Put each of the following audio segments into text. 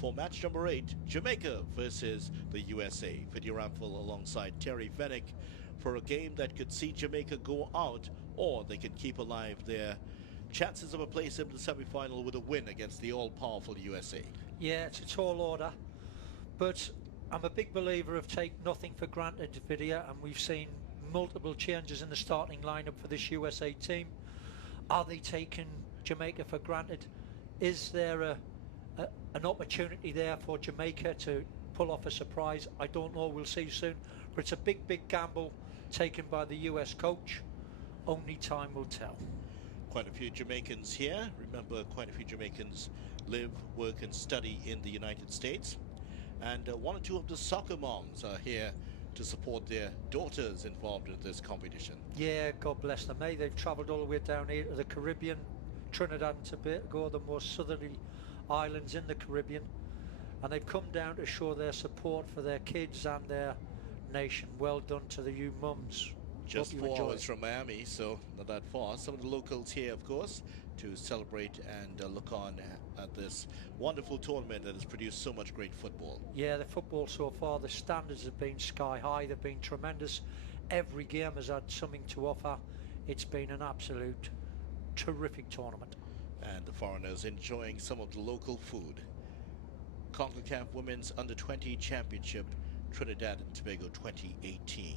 for match number 8, Jamaica versus the USA. Video Ramphel alongside Terry Fennick for a game that could see Jamaica go out, or they can keep alive their chances of a place in the semi-final with a win against the all-powerful USA. Yeah, it's a tall order, but I'm a big believer of take nothing for granted, Video, and we've seen multiple changes in the starting lineup for this USA team. Are they taking Jamaica for granted? Is there an opportunity there for Jamaica to pull off a surprise? I don't know, we'll see soon, but it's a big gamble taken by the US coach. Only time will tell. Quite a few Jamaicans here. Remember, quite a few Jamaicans live, work and study in the United States. And one or two of the soccer moms are here to support their daughters involved in this competition. Yeah, God bless them. They've travelled all the way down here to the Caribbean, Trinidad and Tobago, the most southerly islands in the Caribbean, and they've come down to show their support for their kids and their nation. Well done to the you mums. Just 4 hours from Miami, so not that far. Some of the locals here, of course, to celebrate and look on at this wonderful tournament that has produced so much great football. Yeah, the football so far, the standards have been sky high. They've been tremendous. Every game has had something to offer. It's been an absolute terrific tournament. And the foreigners enjoying some of the local food. Concacaf Women's Under-20 Championship, Trinidad and Tobago 2018.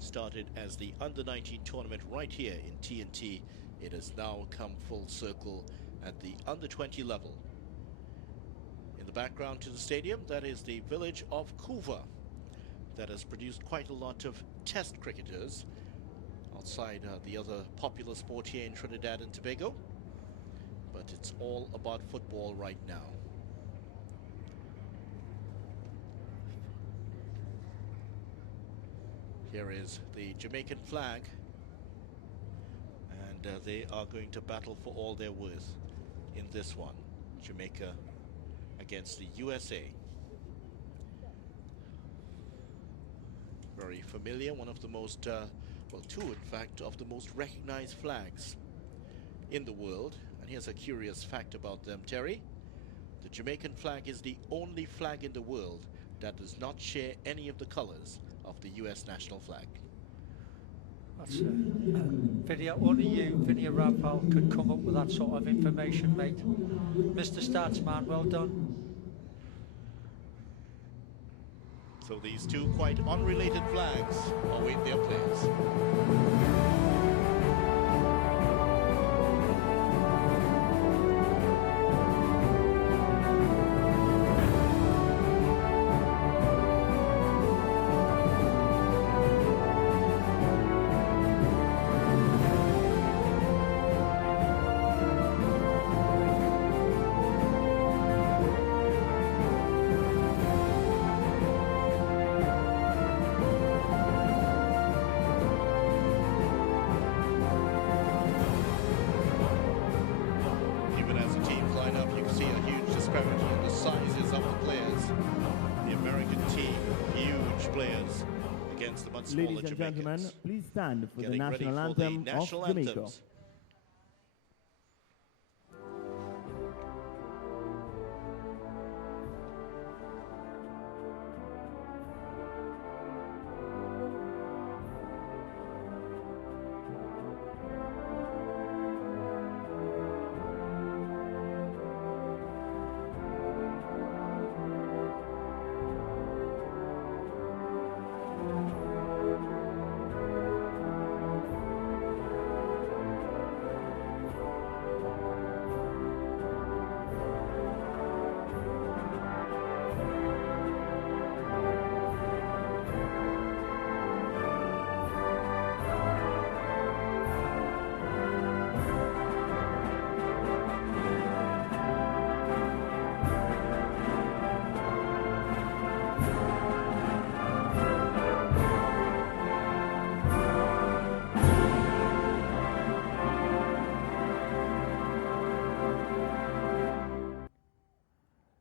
Started as the Under-19 tournament right here in TNT. It has now come full circle at the Under-20 level. In the background to the stadium, that is the village of Couva, that has produced quite a lot of test cricketers outside the other popular sport here in Trinidad and Tobago. But it's all about football right now. Here is the Jamaican flag, and they are going to battle for all their worth in this one. Jamaica against the USA. Very familiar, one of the most, well, two in fact, of the most recognized flags in the world. And here's a curious fact about them, Terry. The Jamaican flag is the only flag in the world that does not share any of the colors of the US national flag. That's Video, only you, Vinny Raphael, could come up with that sort of information, mate. Mr. Statsman, well done. So these two quite unrelated flags await their players. Ladies and gentlemen, please stand for the national anthem of Jamaica.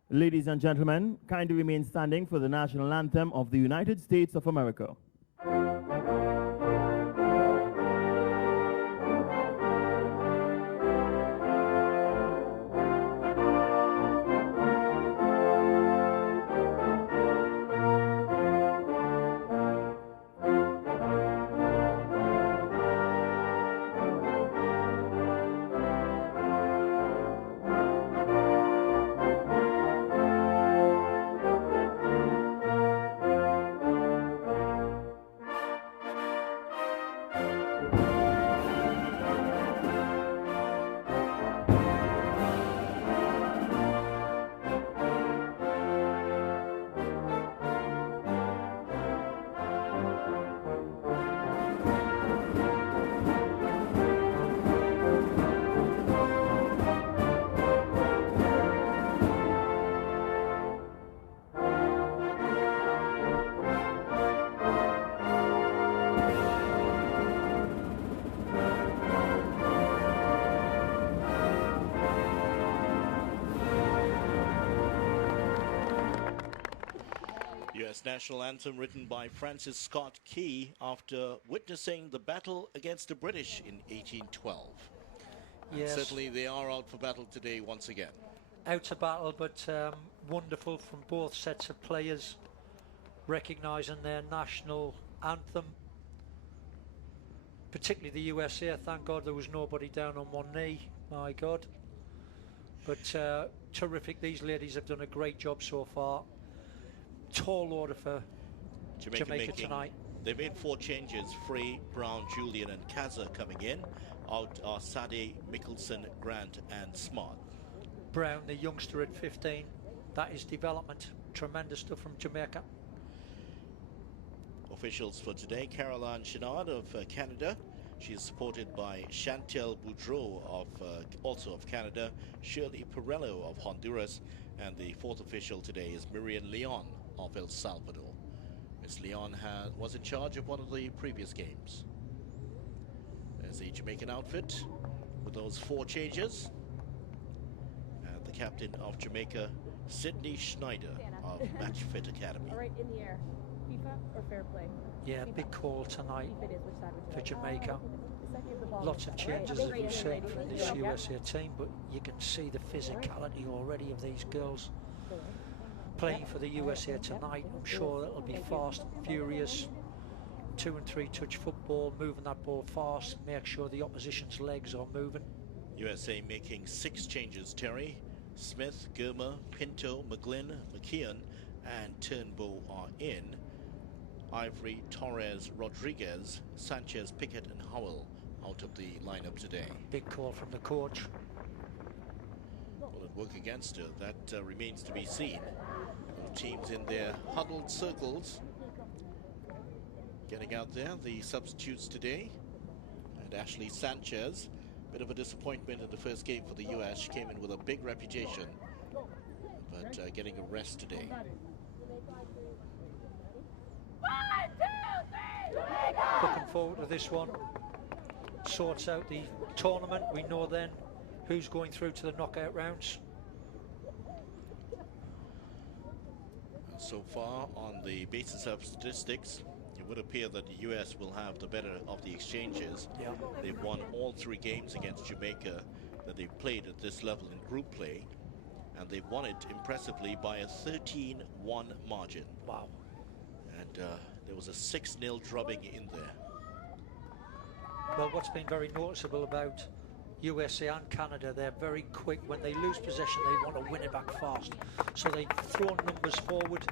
Ladies and gentlemen, kindly remain standing for the national anthem of the United States of America. US national anthem written by Francis Scott Key after witnessing the battle against the British in 1812. Yes. Certainly they are out for battle today once again. Out to battle, but wonderful from both sets of players, recognising their national anthem. Particularly the USA, thank God there was nobody down on one knee, my God. But terrific, these ladies have done a great job so far. Tall order for Jamaica tonight. They made 4 changes, Frey, Brown, Julian and Kaza coming in. Out are Sade, Mickelson, Grant and Smart. Brown, the youngster at 15, that is development. Tremendous stuff from Jamaica. Officials for today, Caroline Chenard of Canada. She is supported by Chantel Boudreau of also of Canada, Shirley Perello of Honduras, and the 4th official today is Miriam Leon of El Salvador. Ms. Leon was in charge of one of the previous games. There's the Jamaican outfit with those 4 changes. And the captain of Jamaica, Sydney Schneider of Match Fit Academy. All right, in the air. FIFA or fair play? Yeah, FIFA. big call tonight FIFA it is. Which side would you for like? Jamaica. Second, the ball. Lots of changes, All as right. we've seen from this Yeah. USA team, but you can see the physicality already of these girls playing for the USA tonight. I'm sure it'll be fast and furious. 2 and 3 touch football, moving that ball fast, make sure the opposition's legs are moving. USA making 6 changes, Terry. Smith, Germer, Pinto, McGlynn, McKeon and Turnbow are in. Ivory, Torres, Rodriguez, Sanchez, Pickett and Howell out of the lineup today. Big call from the coach. Will it work against her? That remains to be seen. Both teams in their huddled circles. Getting out there, the substitutes today. And Ashley Sanchez, bit of a disappointment in the first game for the US. She came in with a big reputation, but getting a rest today. 1, 2, 3, Looking forward to this one. Sorts out the tournament. We know then who's going through to the knockout rounds. So far, on the basis of statistics, it would appear that the US will have the better of the exchanges. Yeah. They've won all 3 games against Jamaica that they've played at this level in group play, and they've won it impressively by a 13-1 margin. Wow. And there was a 6-0 drubbing in there. Well, what's been very noticeable about USA and Canada, they're very quick. When they lose possession, they want to win it back fast. So they throw numbers forward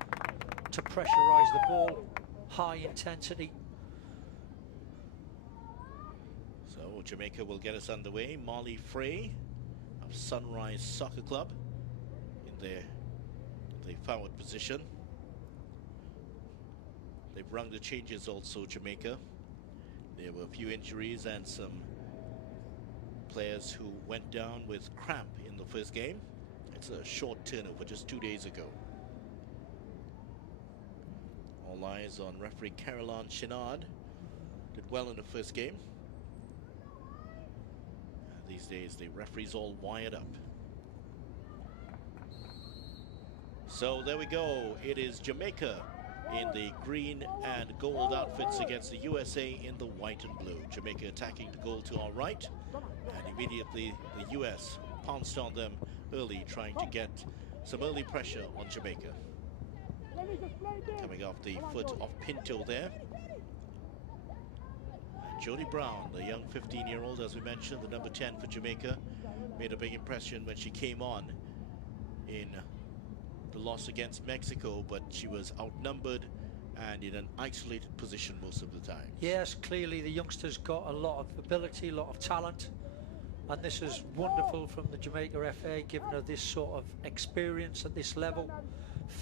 to pressurise the ball, high intensity. So Jamaica will get us underway. Marley Frey of Sunrise Soccer Club in the forward position. They've rung the changes also, Jamaica. There were a few injuries and some players who went down with cramp in the first game. It's a short turnover just 2 days ago. All eyes on referee Caroline Chenard. Did well in the first game. These days the referee's all wired up. So there we go. It is Jamaica in the green and gold outfits against the USA in the white and blue. Jamaica attacking the goal to our right, and immediately the US pounced on them early, trying to get some early pressure on Jamaica. Coming off the foot of Pinto there. Jodie Brown, the young 15-year-old, as we mentioned, the number 10 for Jamaica, made a big impression when she came on in the loss against Mexico, but she was outnumbered and in an isolated position most of the time. Yes, clearly the youngsters got a lot of ability, a lot of talent, and this is wonderful from the Jamaica FA, giving her this sort of experience at this level.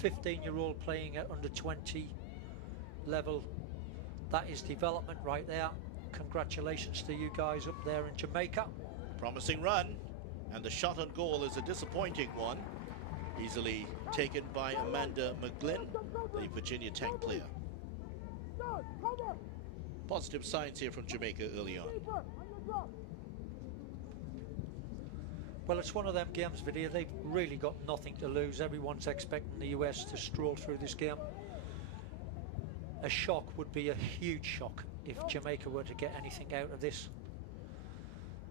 15-year-old playing at under-20 level. That is development right there. Congratulations to you guys up there in Jamaica. Promising run, and the shot on goal is a disappointing one. Easily taken by Amanda McGlynn, the Virginia Tech player. Positive signs here from Jamaica early on. Well, it's one of them games, Vidya. They've really got nothing to lose. Everyone's expecting the US to stroll through this game. a shock would be a huge shock if Jamaica were to get anything out of this.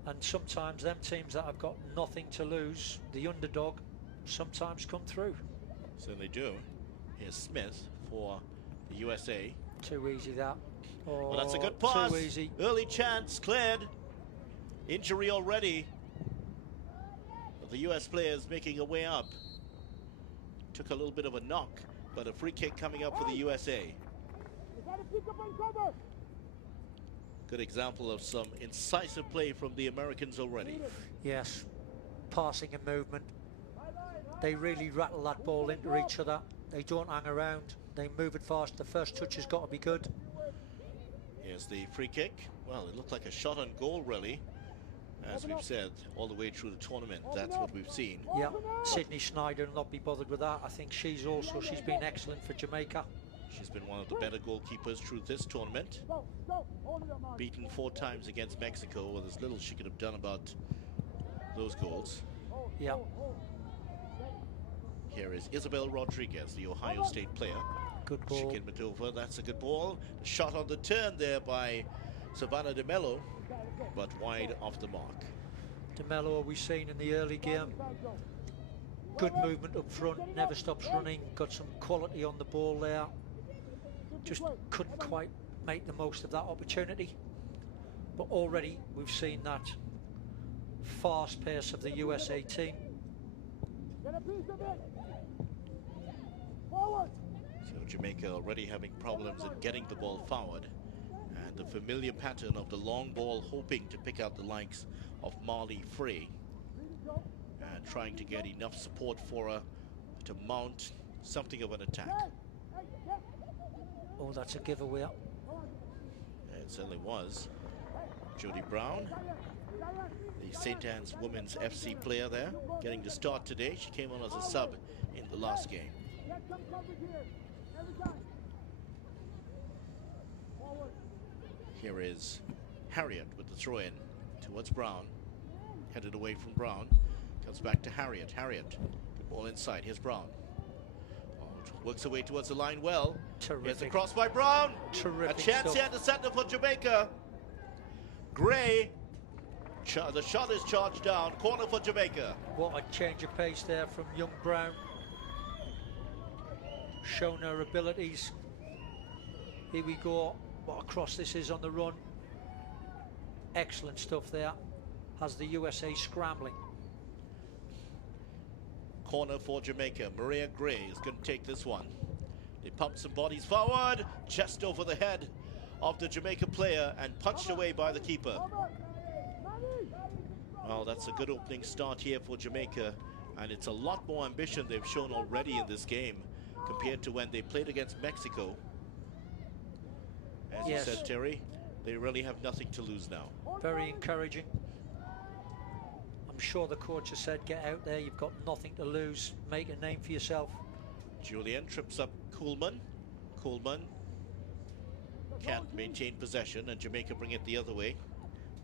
And sometimes them teams that have got nothing to lose, the underdog, sometimes come through. Certainly do. Here's Smith for the USA. Too easy that. Oh, Well, that's a good pass. Too easy. Early chance cleared. Injury already. But the US players making a way up. Took a little bit of a knock, but a free kick coming up for the USA. Good example of some incisive play from the Americans already. Yes, passing and movement. They really rattle that ball into each other. They don't hang around. They move it fast. The first touch has got to be good. Here's the free kick. Well, it looked like a shot on goal, really. As we've said, all the way through the tournament, that's what we've seen. Yeah, Sydney Snyder will not be bothered with that. I think she's been excellent for Jamaica. She's been one of the better goalkeepers through this tournament. Beaten 4 times against Mexico. Well, there's little she could have done about those goals. Yeah. Here is Isabel Rodriguez, the Ohio State player. Good ball. She can maneuver. That's a good ball. The shot on the turn there by Savannah De Mello, but wide off the mark. De Mello, we've seen in the early game. Good movement up front, never stops running, got some quality on the ball there. Just couldn't quite make the most of that opportunity. But already we've seen that fast pace of the USA team. So Jamaica already having problems in getting the ball forward. And the familiar pattern of the long ball, hoping to pick out the likes of Marley Frey. And trying to get enough support for her to mount something of an attack. Oh, that's a giveaway. It certainly was. Jody Brown, the St. Anne's Women's FC player there, getting the start today. She came on as a sub in the last game. Here is Harriet with the throw-in towards Brown. Headed away from Brown. Comes back to Harriet. Harriet, good ball inside. Here's Brown. Works her way towards the line well. Terrific. Here's the cross by Brown. Terrific A chance stuff. here at the center for Jamaica. Gray. The shot is charged down. Corner for Jamaica. What a change of pace there from young Brown. Shown her abilities. Here we go. What a cross this is on the run. Excellent stuff there. Has the USA scrambling. Corner for Jamaica. Maria Gray is going to take this one. They pump some bodies forward, just over the head of the Jamaica player and punched away by the keeper. Well, that's a good opening start here for Jamaica, and it's a lot more ambition they've shown already in this game compared to when they played against Mexico. As Yes. you said, Terry, they really have nothing to lose now. Very encouraging. I'm sure the coach has said, get out there, you've got nothing to lose, make a name for yourself. Julian trips up Coolman. Coolman can't maintain possession, and Jamaica bring it the other way.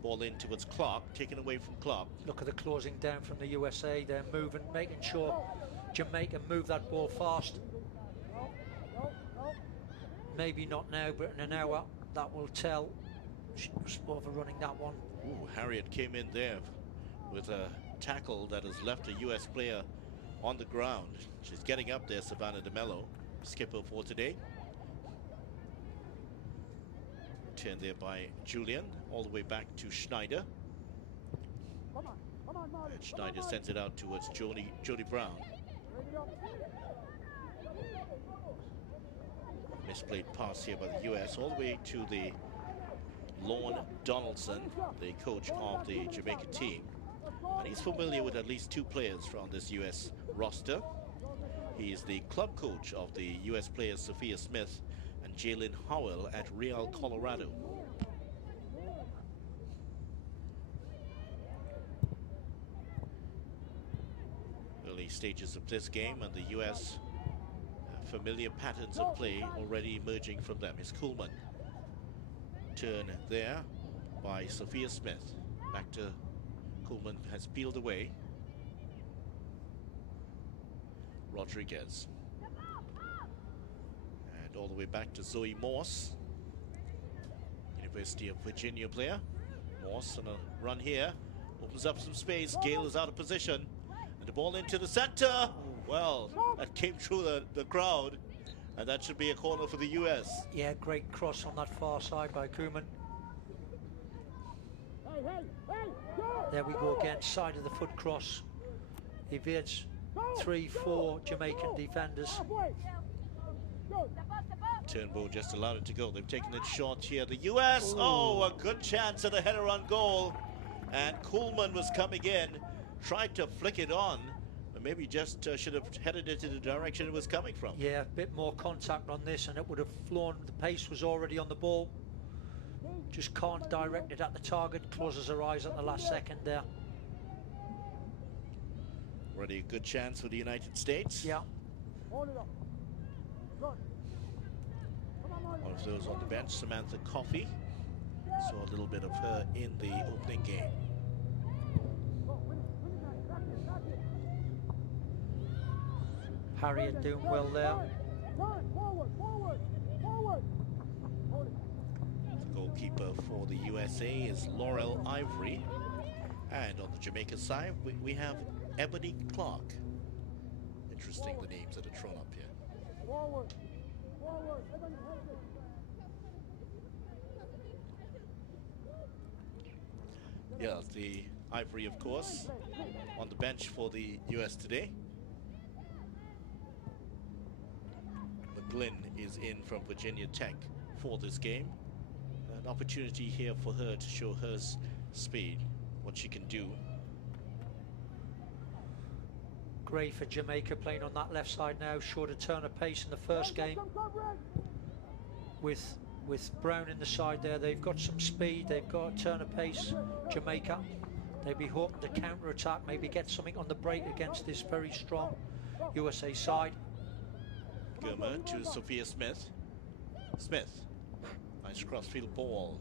Ball in towards Clark, taken away from Clark. Look at the closing down from the USA. They're moving, making sure Jamaica move that ball fast. Maybe not now, but in an hour, that will tell. She was overrunning that one. Ooh, Harriet came in there with a tackle that has left a US player on the ground. She's getting up there, Savannah De Mello, skipper for today. Turned there by Julian, all the way back to Schneider. And Schneider sends it out towards Jody Brown. Misplayed pass here by the US, all the way to the Lorne Donaldson, the coach of the Jamaica team. And he's familiar with at least 2 players from this US roster. He is the club coach of the US players Sophia Smith and Jalen Howell at Real Colorado. Early stages of this game, and the US familiar patterns of play already emerging from them. Is Coolman. Turn there by Sophia Smith. Back to Coolman, has peeled away. Rodriguez. And And all the way back to Zoe Morse, University of Virginia player. Morse on a run here, opens up some space. Gale is out of position, and the ball into the center. Well, that came through the crowd, and that should be a corner for the US. Yeah, great cross on that far side by Koeman. There we go again, side of the foot cross. Evades 3-4 Jamaican defenders. Turnbull just allowed it to go. They've taken it short here. The US, oh, a good chance at a header on goal. And Koolman was coming in, tried to flick it on, but maybe just should have headed it in the direction it was coming from. Yeah, a bit more contact on this and it would have flown. The pace was already on the ball. Just can't direct it at the target, closes her eyes at the last second there. Already a good chance for the United States. Yeah. One of those on the bench, Samantha Coffey. Saw a little bit of her in the opening game. Harriet doing well there. The goalkeeper for the USA is Laurel Ivory. And on the Jamaica side, we have Ebony Clark. Interesting, the names that are thrown up here. Yeah, the Ivory, of course, on the bench for the US today. McGlynn is in from Virginia Tech for this game. An opportunity here for her to show her speed, what she can do. Gray for Jamaica playing on that left side now. Showed a turn of pace in the first game. With Brown in the side there, they've got some speed, they've got a turn of pace. Jamaica, they'll be hoping to counter-attack, maybe get something on the break against this very strong USA side. Gurma to Sophia Smith. Smith, nice crossfield ball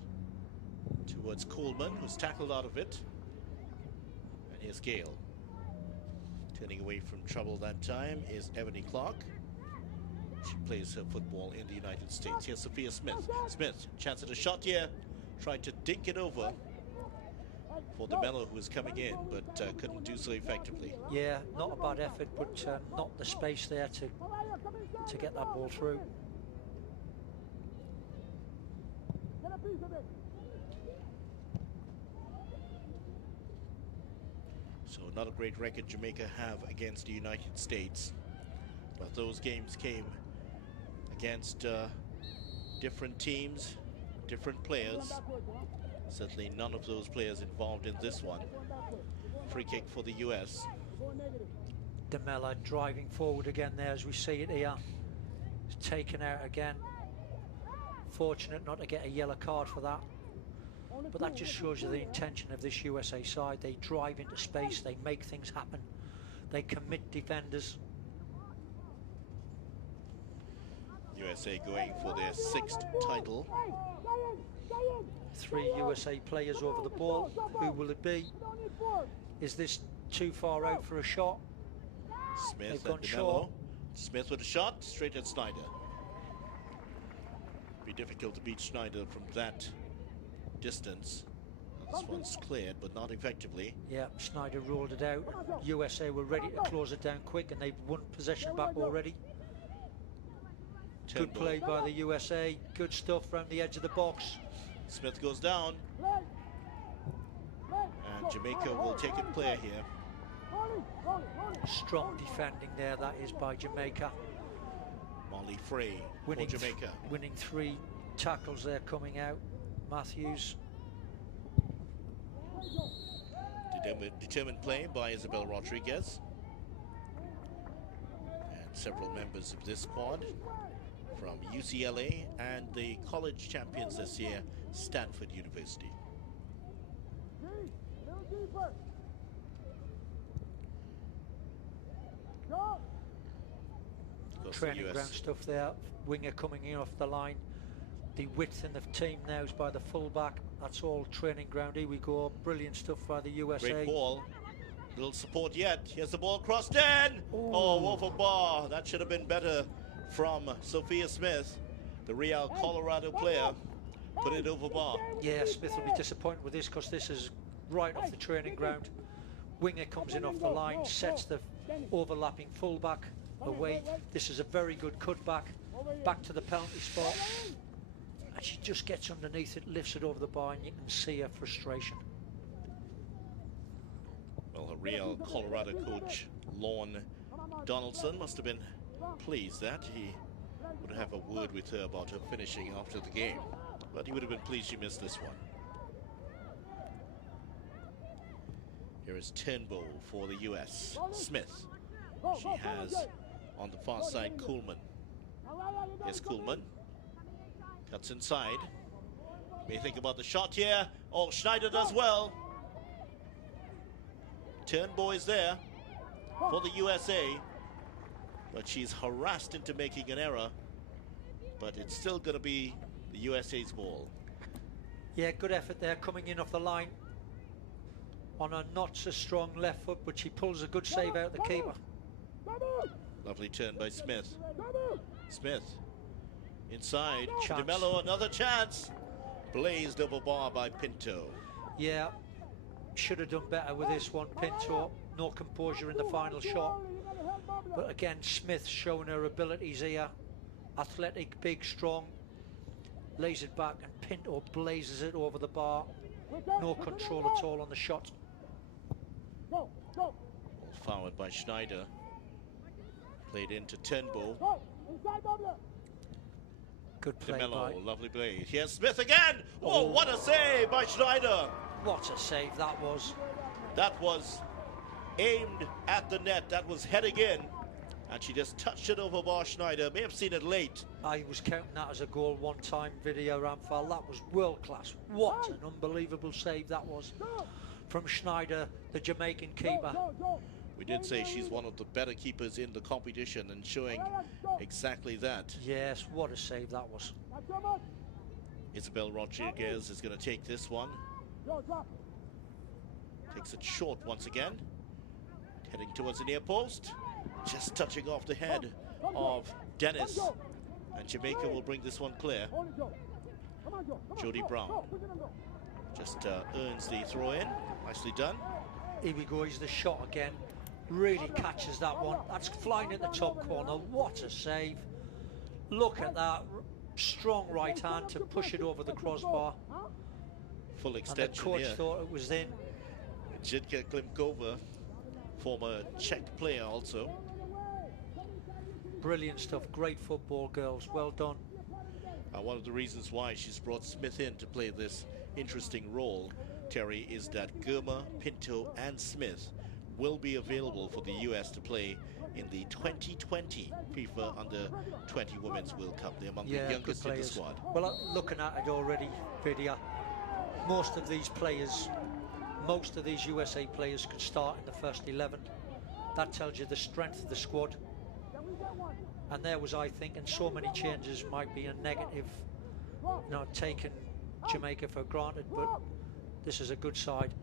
towards Coleman, who's tackled out of it. And here's Gale. Turning away from trouble that time is Ebony Clark. She plays her football in the United States. Here's Sophia Smith. Smith, chance at a shot here. Tried to dink it over for DeMello, who was coming in, but couldn't do so effectively. Yeah, not a bad effort, but not the space there to get that ball through. So not a great record Jamaica have against the United States. But those games came against different teams, different players. Certainly none of those players involved in this one. Free kick for the US. DeMella driving forward again there as we see it here. It's taken out again. Fortunate not to get a yellow card for that. But that just shows you the intention of this USA side. They drive into space, they make things happen. They commit defenders. USA going for their 6th title. 3 USA players over the ball. Who will it be? Is this too far out for a shot? Smith and DeMello. Smith with a shot, straight at Snyder. Be difficult to beat Snyder from that distance. This one's cleared, but not effectively. Yeah, Snyder rolled it out. USA were ready to close it down quick, and they've won possession back already. Good play by the USA. Good stuff around the edge of the box. Smith goes down. And Jamaica will take it clear here. Strong defending there, that is, by Jamaica. Molly Frey for Jamaica. Winning 3 tackles there coming out. Matthews. Determined play by Isabel Rodriguez. And several members of this squad from UCLA and the college champions this year, Stanford University. Training ground stuff there. Winger coming in off the line. The width in the team now is by the fullback. That's all training ground. Here we go. Brilliant stuff by the USA. Great ball. Little support yet. Here's the ball crossed in. Oh, over bar. That should have been better from Sophia Smith, the Real Colorado player, put it over bar. Yeah, Smith will be disappointed with this because this is right off the training ground. Winger comes in off the line, sets the overlapping fullback away. This is a very good cutback, back to the penalty spot. And she just gets underneath it, lifts it over the bar, and you can see her frustration. Well, her Real Colorado coach, Lorne Donaldson, must have been pleased that he would have a word with her about her finishing after the game. But he would have been pleased she missed this one. Here is Turnbull for the US. Smith. She has on the far side Kuhlman. Here's Kuhlman. Cuts inside. May think about the shot here. Oh, Schneider does well. Turnbull is there for the USA. But she's harassed into making an error. But it's still going to be the USA's ball. Yeah, good effort there, coming in off the line on a not so strong left foot, but she pulls a good save out the keeper. Lovely turn by Smith. Smith inside. Chance. DeMello, another chance. Blazed over bar by Pinto. Yeah, should have done better with this one. Pinto, no composure in the final shot. But again, Smith showing her abilities here. Athletic, big, strong. Lays it back, and Pinto blazes it over the bar. No control at all on the shot. Forward by Schneider. Played into Turnbull. Good play DeMello, by... lovely play. Here's Smith again. Oh, what a save by Schneider. What a save that was. That was aimed at the net. That was heading in. And she just touched it over bar. Schneider may have seen it late. I was counting that as a goal one time, video Ramphal. That was world class. What an unbelievable save that was from Schneider, the Jamaican keeper. We did say she's one of the better keepers in the competition and showing exactly that. Yes, what a save that was. Isabel Rodriguez is going to take this one. Takes it short once again. Heading towards the near post. Just touching off the head of Dennis. And Jamaica will bring this one clear. Jody Brown just earns the throw in. Nicely done. Here we go, he's the shot again. Really catches that one. That's flying at the top corner. What a save. Look at that. Strong right hand to push it over the crossbar. Full extension and the coach here. thought it was in. Jitka Klimkova, former Czech player also. Brilliant stuff. Great football, girls. Well done. One of the reasons why she's brought Smith in to play this interesting role, Terry, is that Germa, Pinto and Smith will be available for the US to play in the 2020 FIFA Under-20 Women's World Cup. They're among the youngest in the squad. Well, looking at it already, Vidya, most of these USA players could start in the first 11. That tells you the strength of the squad. And there was, I think, and so many changes might be a negative, taking Jamaica for granted, but this is a good side.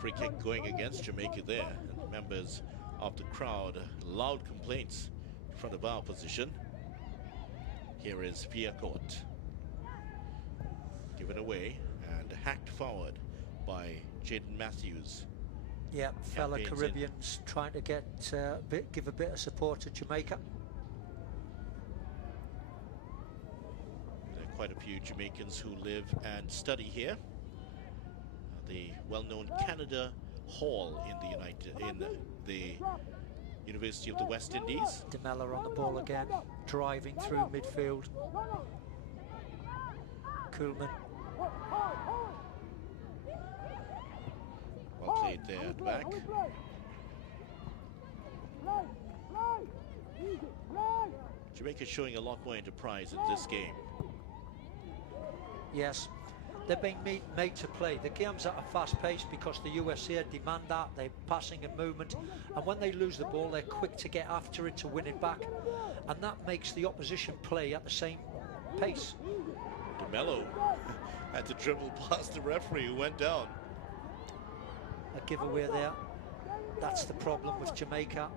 Free kick going against Jamaica there, and members of the crowd loud complaints in front of our position. Here is Villacourt, given away and hacked forward by Jaden Matthews. Yeah, fellow Caribbeans trying to get give a bit of support to Jamaica. There are quite a few Jamaicans who live and study here. The well-known Canada Hall in the University of the West Indies. DeMello on the ball again, driving through midfield. Kuhlman. Well played there at the back. Jamaica showing a lot more enterprise in this game. Yes, they're being made to play. The game's at a fast pace because the USA demand that. They're passing and movement, and when they lose the ball, they're quick to get after it to win it back, and that makes the opposition play at the same pace. DeMello had to dribble past the referee who went down. A giveaway there. That's the problem with Jamaica.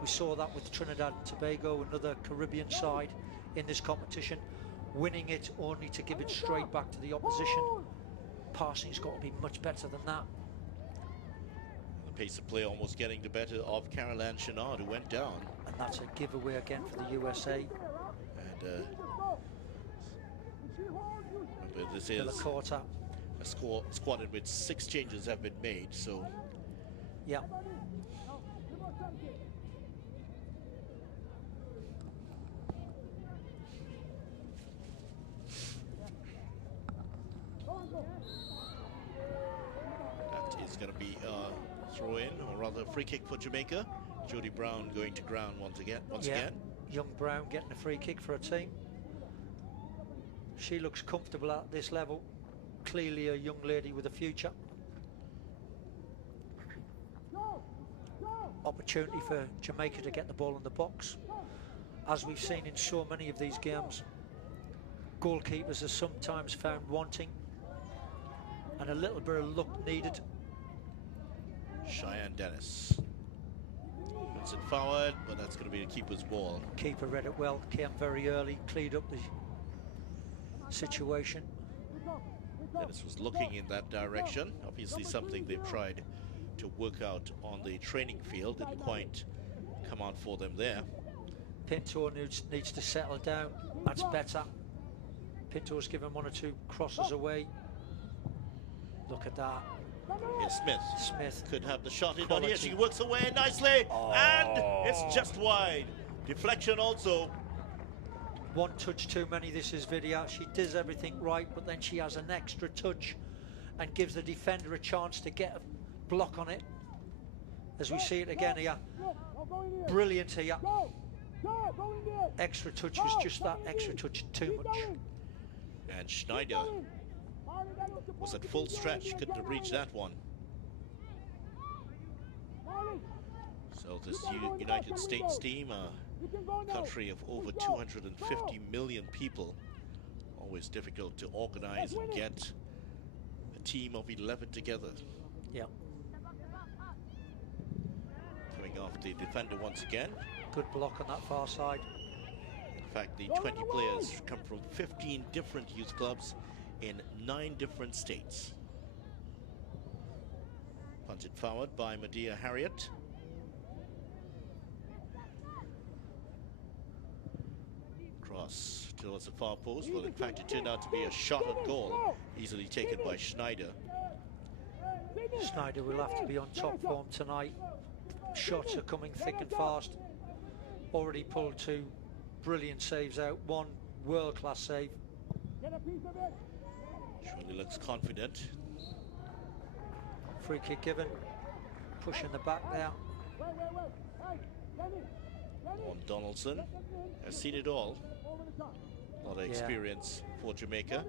We saw that with Trinidad and Tobago, another Caribbean side in this competition, winning it only to give it straight back to the opposition. Passing's got to be much better than that. The pace of play almost getting the better of Caroline Chenard, who went down. And that's a giveaway again for the USA. And remember, this is a squad in which 6 changes have been made, so yeah. That is going to be a throw in, or rather a free kick for Jamaica. Jodie Brown going to ground once again. Young Brown getting a free kick for her team. She looks comfortable at this level. Clearly a young lady with a future. Opportunity for Jamaica to get the ball in the box. As we've seen in so many of these games, goalkeepers are sometimes found wanting, and a little bit of luck needed. Cheyenne Dennis puts it forward, but that's going to be the keeper's ball. Keeper read it well, came very early, cleared up the situation. Dennis was looking in that direction. Obviously something they've tried to work out on the training field. Didn't quite come out for them there. Pinto needs to settle down. That's better. Pinto's given 1 or 2 crosses away. Look at that. Here's Smith. Could have the shot in on here. She works away nicely. And it's just wide. Deflection also. 1 touch too many. This is Vidia. She does everything right, but then she has an extra touch and gives the defender a chance to get a block on it. As we see it again here. Brilliant here. Extra touch was just that extra touch too much. And Schneider was at full stretch, couldn't have reached that one. So this United States team, a country of over 250 million people, always difficult to organize and get a team of 11 together. Yeah. Coming off the defender once again. Good block on that far side. In fact, the 20 players come from 15 different youth clubs in 9 different states. Punted forward by Medea Harriet. Cross towards the far post. Well, in fact, it turned out to be a shot on goal, easily taken by Schneider. Schneider will have to be on top form tonight. Shots are coming thick and fast. Already pulled 2 brilliant saves out. 1 world-class save. Surely looks confident. Free kick given. Pushing the back there. On Donaldson has seen it all. A lot of experience for Jamaica.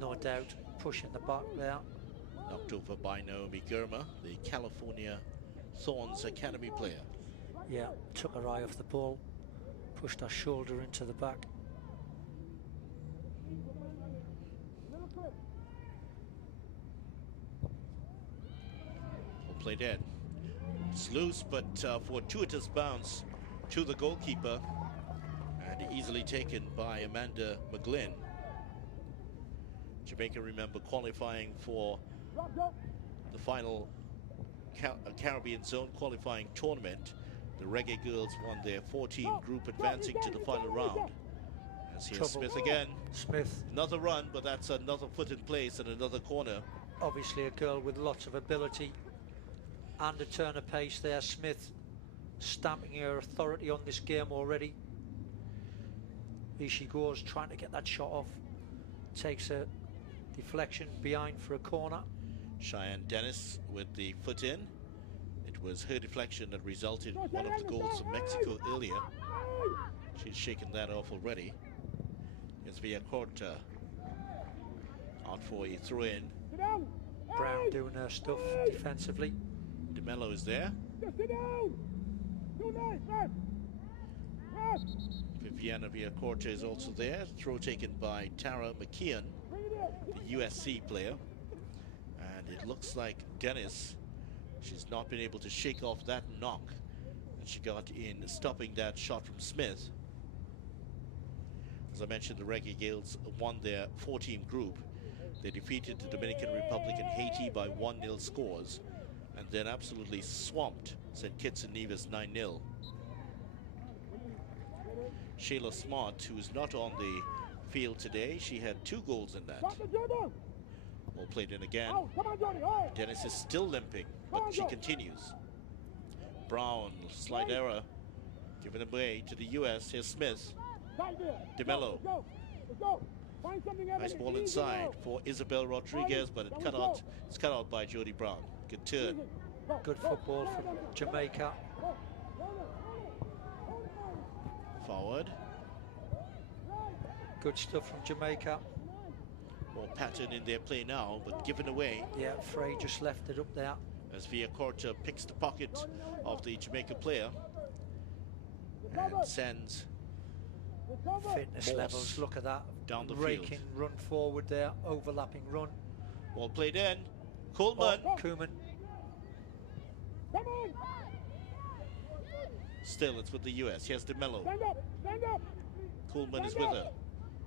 No doubt. Pushing the back there. Knocked over by Naomi Girma, the California Thorns Academy player. Yeah, took her eye off the ball. Pushed her shoulder into the back. Play dead. It's loose, but fortuitous bounce to the goalkeeper, and easily taken by Amanda McGlynn. Jamaica, remember, qualifying for the final Caribbean Zone qualifying tournament. The Reggae Girls won their 14 group, advancing to the final round. As here's Smith again. Smith. Another run, but that's another foot in place and another corner. Obviously a girl with lots of ability and a turn of pace there. Smith stamping her authority on this game already. Here she goes, trying to get that shot off. Takes a deflection behind for a corner. Cheyenne Dennis with the foot in. It was her deflection that resulted in one of the goals of Mexico earlier. She's shaken that off already. Here's Villacorta out for a throw in. Brown doing her stuff defensively. DeMello is there. Viviana Villacorta is also there. Throw taken by Tara McKeon, the USC player. And it looks like Dennis, she's not been able to shake off that knock that she got in stopping that shot from Smith. As I mentioned, the Reggae Gales won their 4-team group. They defeated the Dominican Republic and Haiti by 1-0 scores, and then absolutely swamped St. Kitts and Nevis 9-0. Shayla Smart, who is not on the field today, she had 2 goals in that. Ball played in again. Dennis is still limping, but she continues. Brown, slight error, giving away to the US. Here's Smith. DeMello. Nice ball inside for Isabel Rodriguez, but it's cut out by Jody Brown. Good turn. Good football from Jamaica. Forward. Good stuff from Jamaica. More pattern in their play now, but given away. Yeah, Frey just left it up there. As Villacorta picks the pocket of the Jamaica player and sends fitness Morse levels, look at that. down the raking field. Run forward there, overlapping run. Ball played in. Coleman. Koeman. Still, it's with the US. Here's DeMello. Coleman is with her.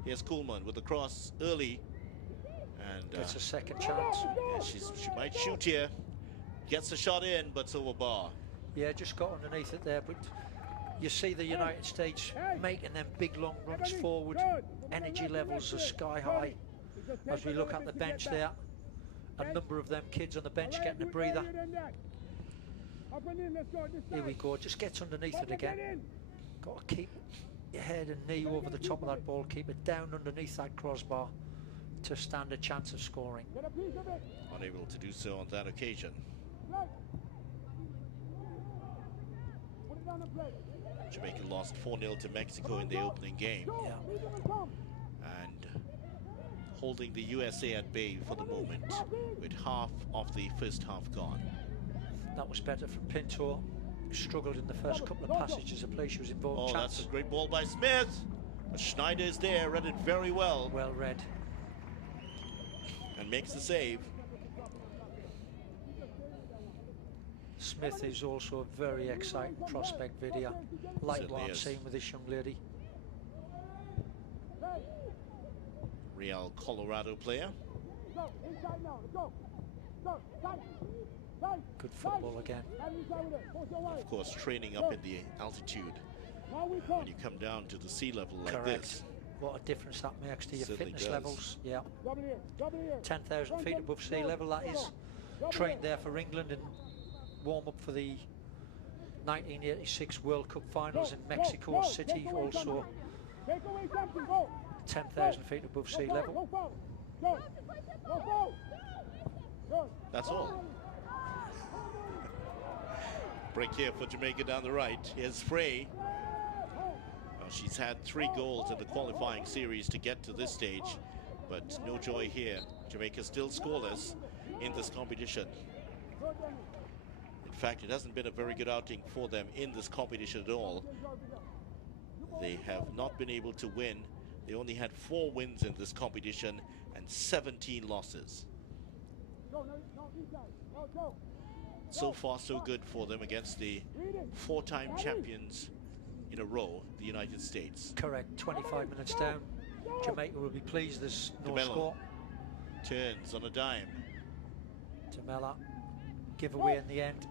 Here's Coleman with the cross early. And Gets a second chance. yeah, she might shoot here. Gets a shot in, but it's over bar. Yeah, just got underneath it there, but you see the United States making them big long runs forward. Energy levels are sky high. As we look at the bench there, a number of them kids on the bench getting a breather. Here we go, just gets underneath it again. Got to keep your head and knee over the top of that ball, keep it down underneath that crossbar to stand a chance of scoring. Unable to do so on that occasion. Jamaica lost 4-0 to Mexico in the opening game. Yeah. And holding the USA at bay for the moment, with half of the first half gone. That was better from Pinto. Struggled in the first couple of passages of play she was involved. Oh, that's a great ball by Smith. But Schneider is there, read it very well. Well read. And makes the save. Smith is also a very exciting prospect video. Like Certainly what I'm is. seeing with this young lady. Real Colorado player. Good football again. Of course, training up in the altitude. When you come down to the sea level like Correct. this. What a difference that makes to your Certainly fitness does. levels. Yeah. 10,000 feet above sea level, that is. Trained there for England and warm up for the 1986 World Cup finals in Mexico City, also 10,000 feet above sea level. That's all. Break here for Jamaica down the right. Here's Frey. Well, she's had 3 goals in the qualifying series to get to this stage, but no joy here. Jamaica still scoreless in this competition. In fact, it hasn't been a very good outing for them in this competition at all. They have not been able to win. They only had 4 wins in this competition and 17 losses. So far, so good for them against the 4-time champions in a row, the United States. Correct. 25 minutes down. Jamaica will be pleased there's no DeMello score. turns on a dime. Tamela, giveaway in the end.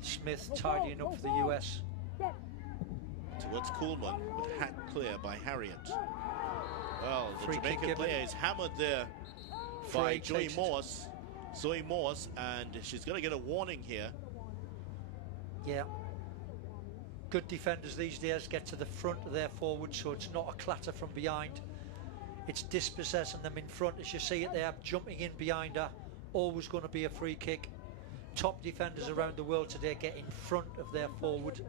Smith tidying up for the US. Towards Coolman, but hacked clear by Harriet. Well, the Free kick Jamaican given. player is hammered there by Frey Zoe takes it. Morse. Zoe Morse, and she's going to get a warning here. Yeah. Good defenders these days get to the front of their forward, so it's not a clatter from behind. It's dispossessing them in front, as you see it there, jumping in behind her. Always going to be a free kick. Top defenders around the world today get in front of their forward.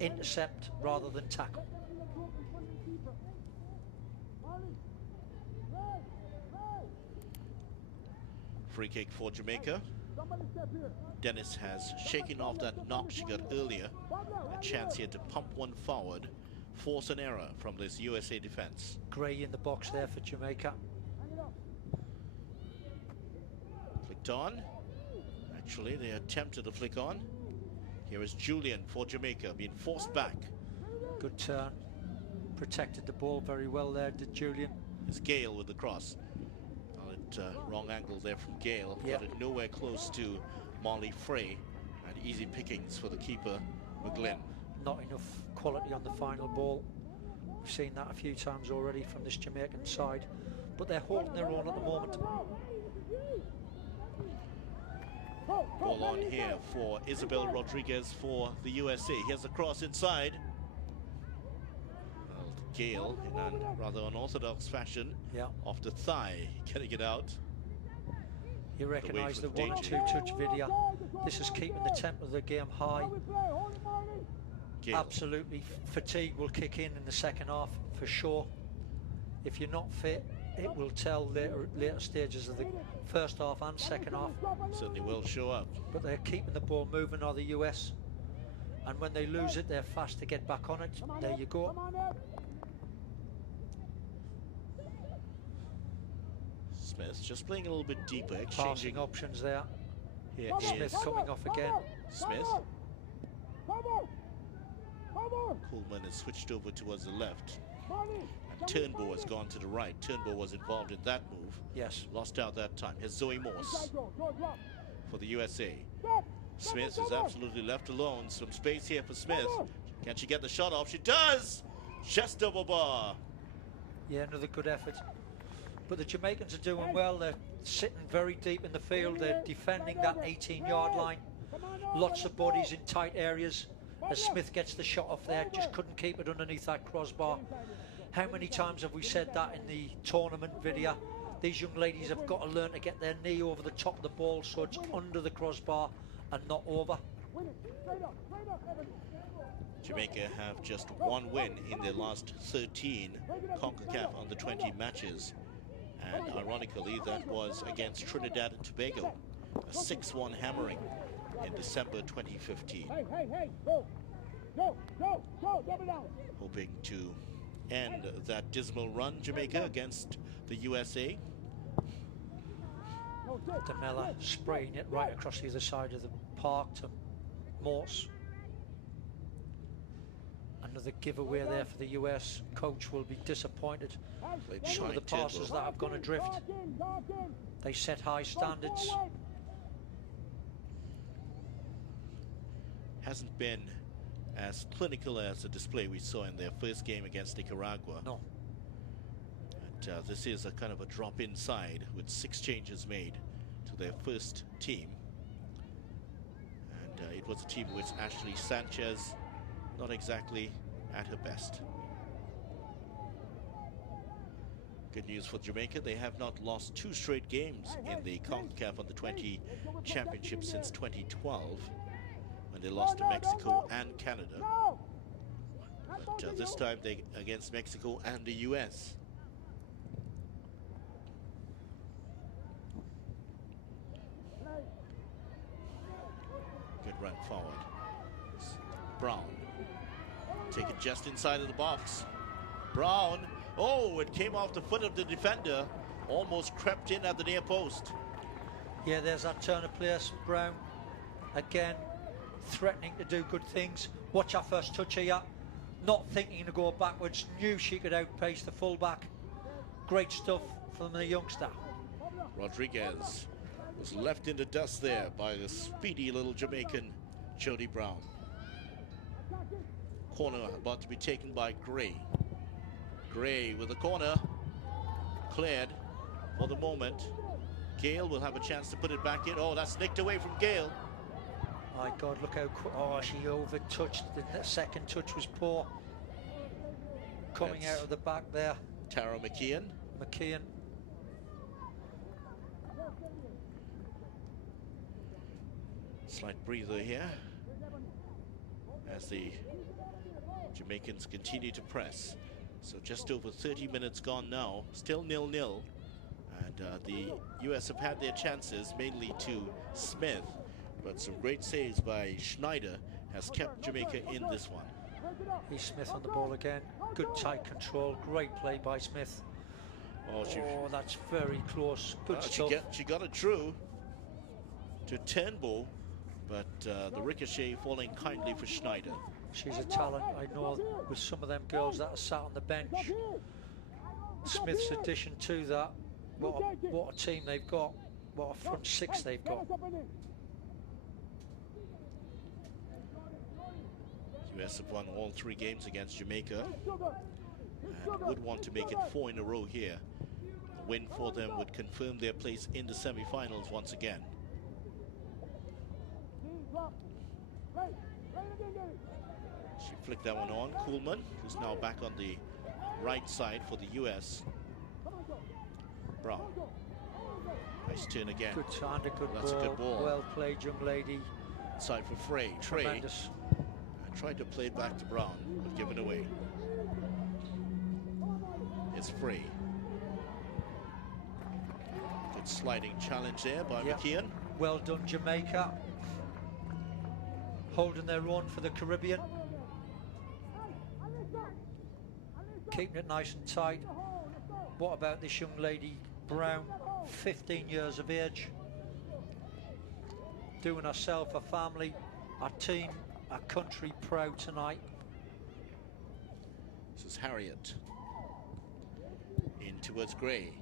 Intercept rather than tackle. Free kick for Jamaica. Dennis has shaken off that knock she got earlier. A chance here to pump one forward, force an error from this USA defense. Gray in the box there for Jamaica. Flicked on. Actually, they attempted to flick on. Here is Julian for Jamaica, being forced back. Good turn. Protected the ball very well there, did Julian. It's Gale with the cross. Wrong angle there from Gale. Yeah. Got it nowhere close to Molly Frey. And easy pickings for the keeper, McGlynn. Not enough quality on the final ball. We've seen that a few times already from this Jamaican side. But they're holding their own at the moment. Ball on here for Isabel Rodriguez for the USA. Here's the cross inside. Well, Gale, in a rather unorthodox fashion, Yeah. off the thigh, getting it out. You recognise the danger. 1-2 touch video. This is keeping the tempo of the game high. Gale. Absolutely, fatigue will kick in the second half for sure. If you're not fit, it will tell later stages of the first half and second half. Certainly will show up. But they're keeping the ball moving, are the US. And when they lose it, they're fast to get back on it. There you go. Smith just playing a little bit deeper, Passing exchanging. options there. Here Smith is coming off again. Smith. Coleman has switched over towards the left. And Turnbull has gone to the right. Turnbull was involved in that move. Yes. Lost out that time. Here's Zoe Morse for the USA. Smith is absolutely left alone. Some space here for Smith. Can she get the shot off? She does! Just double bar. Yeah, another good effort. But the Jamaicans are doing well. They're sitting very deep in the field. They're defending that 18-yard line. Lots of bodies in tight areas. As Smith gets the shot off there, just couldn't keep it underneath that crossbar. How many times have we said that in the tournament video? These young ladies have got to learn to get their knee over the top of the ball so it's under the crossbar and not over. Jamaica have just one win in their last 13 Concacaf Under-20 matches. And ironically, that was against Trinidad and Tobago, a 6-1 hammering in December 2015. Hoping to end that dismal run, Jamaica, against the USA. Demella spraying it right across the other side of the park to Morse. Another giveaway there for the US. Coach will be disappointed. Some of the passes that have gone adrift. They set high standards. Hasn't been as clinical as the display we saw in their first game against Nicaragua. No. And this is a kind of a drop inside with 6 changes made to their first team. And it was a team with Ashley Sanchez not exactly at her best. Good news for Jamaica, they have not lost 2 straight games in the Concacaf Under-20 Championship since 2012, when they lost to Mexico and Canada. But this time they against Mexico and the US. Good run forward. Brown. Take it just inside of the box. Brown. Oh, it came off the foot of the defender. Almost crept in at the near post. Yeah, there's that turn of place. Brown again threatening to do good things. Watch our first touch here. Not thinking to go backwards. Knew she could outpace the fullback. Great stuff from the youngster. Rodriguez was left in the dust there by the speedy little Jamaican Jody Brown. Corner about to be taken by Gray. Gray with the corner. Cleared for the moment. Gale will have a chance to put it back in. Oh, that's nicked away from Gale. My God, look how quick. Oh, she over-touched. The second touch was poor. Coming That's out of the back there. Tara McKeon. McKeon. Slight breather here as the Jamaicans continue to press. So just over 30 minutes gone now, still 0-0. And the US have had their chances, mainly to Smith, but some great saves by Schneider has kept Jamaica in this one. He's Smith on the ball again. Good tight control. Great play by Smith. Oh, that's very close. Good stuff. She got it through to Turnbull, but the ricochet falling kindly for Schneider. She's a talent. I know with some of them girls that are sat on the bench. Smith's addition to that, what a team they've got, what a front six they've got. US have won all 3 games against Jamaica and would want to make it 4 in a row here. A win for them would confirm their place in the semi-finals once again. She flicked that one on. Kuhlman, who's now back on the right side for the US. Brown. Nice turn again. Good time, a good That's ball. a good ball. Well played, young lady. Side for Frey. Tremendous. Tried to play it back to Brown, but given away. It's Frey. Good sliding challenge there by McKeon. Well done, Jamaica. Holding their own for the Caribbean. Keeping it nice and tight. What about this young lady, Brown, 15 years of age. Doing herself, her family, our team, our country proud tonight. This is Harriet. In towards Gray.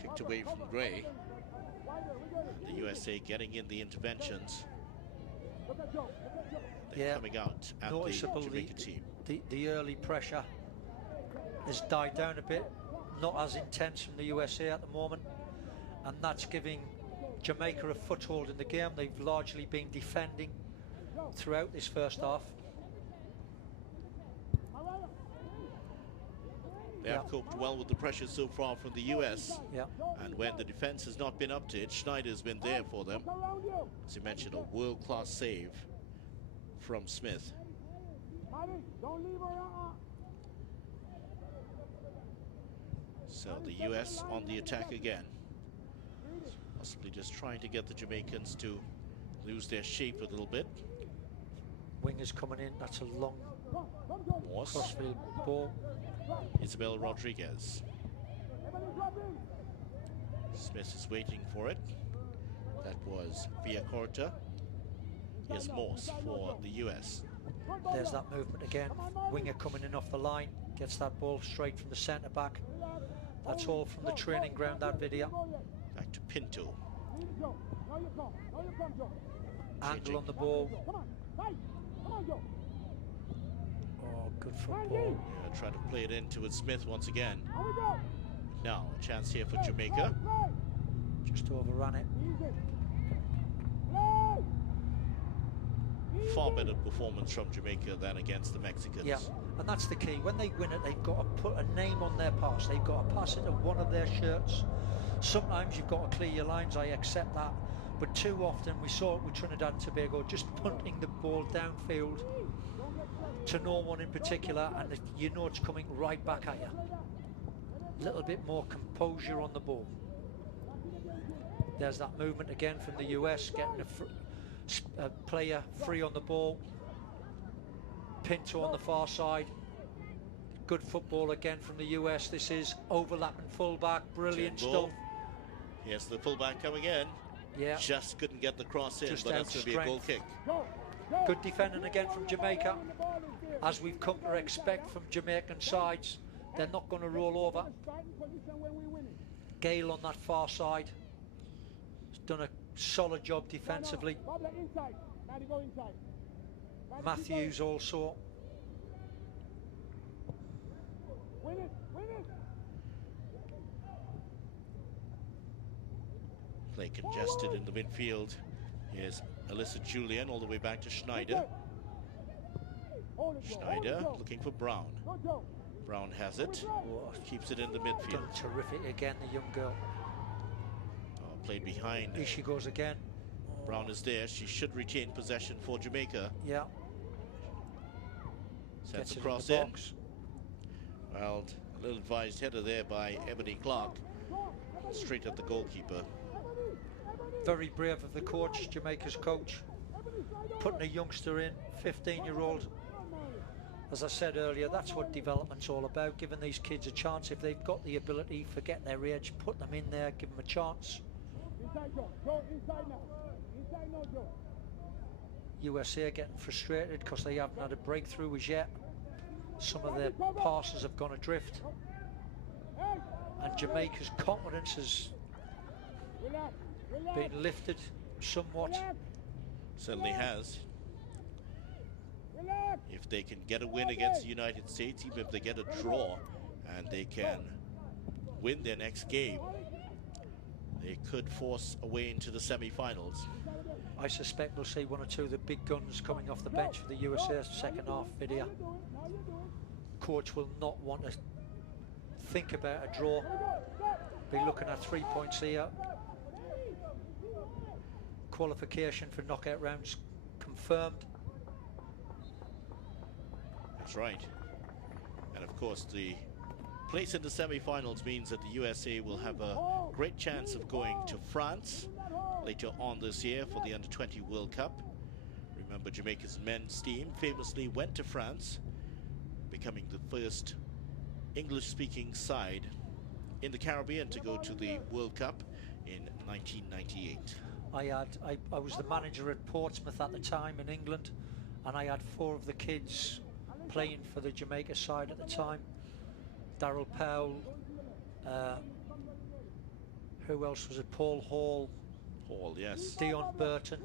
Kicked away from Gray. The USA getting in the interventions. They're coming out at the Jamaica team. The early pressure has died down a bit. Not as intense from the USA at the moment. And that's giving Jamaica a foothold in the game. They've largely been defending throughout this first half. They have coped well with the pressure so far from the US. Yeah. And when the defense has not been up to it, Schneider's been there for them. As you mentioned, a world-class save from Smith. So the US on the attack again. Possibly just trying to get the Jamaicans to lose their shape a little bit. Wingers coming in, that's a long Morse. crossfield ball. Isabel Rodriguez. Smith is waiting for it. That was Villacorta. Here's Morse for the US. There's that movement again. Winger coming in off the line, gets that ball straight from the centre back. That's all from the training ground, that video. Back to Pinto. Angle on the ball. Oh, good football. Yeah, try to play it in towards Smith once again. Now, a chance here for Jamaica. Just overran it. Far better performance from Jamaica than against the Mexicans. Yeah, and that's the key. When they win it, they've got to put a name on their pass. They've got to pass it to one of their shirts. Sometimes you've got to clear your lines, I accept that. But too often, we saw it with Trinidad and Tobago, just punting the ball downfield to no one in particular, and you know it's coming right back at you. A little bit more composure on the ball. There's that movement again from the US, getting a player free on the ball. Pinto on the far side. Good football again from the US. This is overlapping fullback, brilliant stuff. Here's the fullback coming in. Yeah. Just couldn't get the cross in, Just but that's going to be a goal kick. Good defending again from Jamaica. As we've come to expect from Jamaican sides, they're not going to roll over. Gale on that far side has done a solid job defensively. Matthews also. Play congested in the midfield. Here's Alyssa Julian all the way back to Schneider. Schneider looking for Brown. Brown has it. Keeps it in the midfield. Done terrific again, the young girl. Played behind. Here she goes again. Brown is there. She should retain possession for Jamaica. Yeah. Sends the cross in. Well, a little advised header there by Ebony Clark. Straight at the goalkeeper. Very brave of the coach, Jamaica's coach. Putting a youngster in, 15-year-old. As I said earlier, that's what development's all about, giving these kids a chance. If they've got the ability, forget their age, put them in there, give them a chance. USA are getting frustrated because they haven't had a breakthrough as yet. Some of their passes have gone adrift. And Jamaica's confidence has been lifted somewhat. Certainly has. If they can get a win against the United States, even if they get a draw and they can win their next game, they could force a way into the semi-finals. I suspect we'll see one or two of the big guns coming off the bench for the USA second half video. Coach will not want to think about a draw. Be looking at 3 points here. Qualification for knockout rounds confirmed. That's right. And of course, the place in the semi-finals means that the USA will have a great chance of going to France later on this year for the Under-20 World Cup. Remember, Jamaica's men's team famously went to France, becoming the first English-speaking side in the Caribbean to go to the World Cup in 1998. I was the manager at Portsmouth at the time in England, and I had 4 of the kids playing for the Jamaica side at the time. Darryl Powell, who else was it? Paul Hall. Hall, yes. Dion Burton,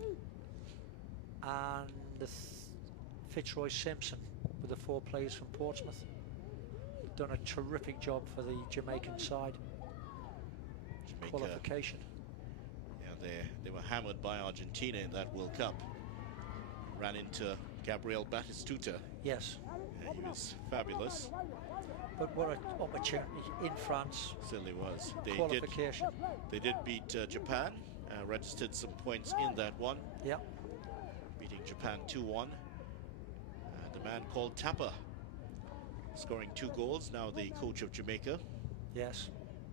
and Fitzroy Simpson were the 4 players from Portsmouth. Done a terrific job for the Jamaican side. Jamaica, qualification. Yeah, they were hammered by Argentina in that World Cup. Ran into Gabriel Batistuta. Yes. Yeah, he was fabulous. But what an opportunity in France. Certainly was. Qualification. They did beat Japan, registered some points in that one. Yeah. Beating Japan 2-1. The man called Tapper, scoring 2 goals, now the coach of Jamaica. Yes.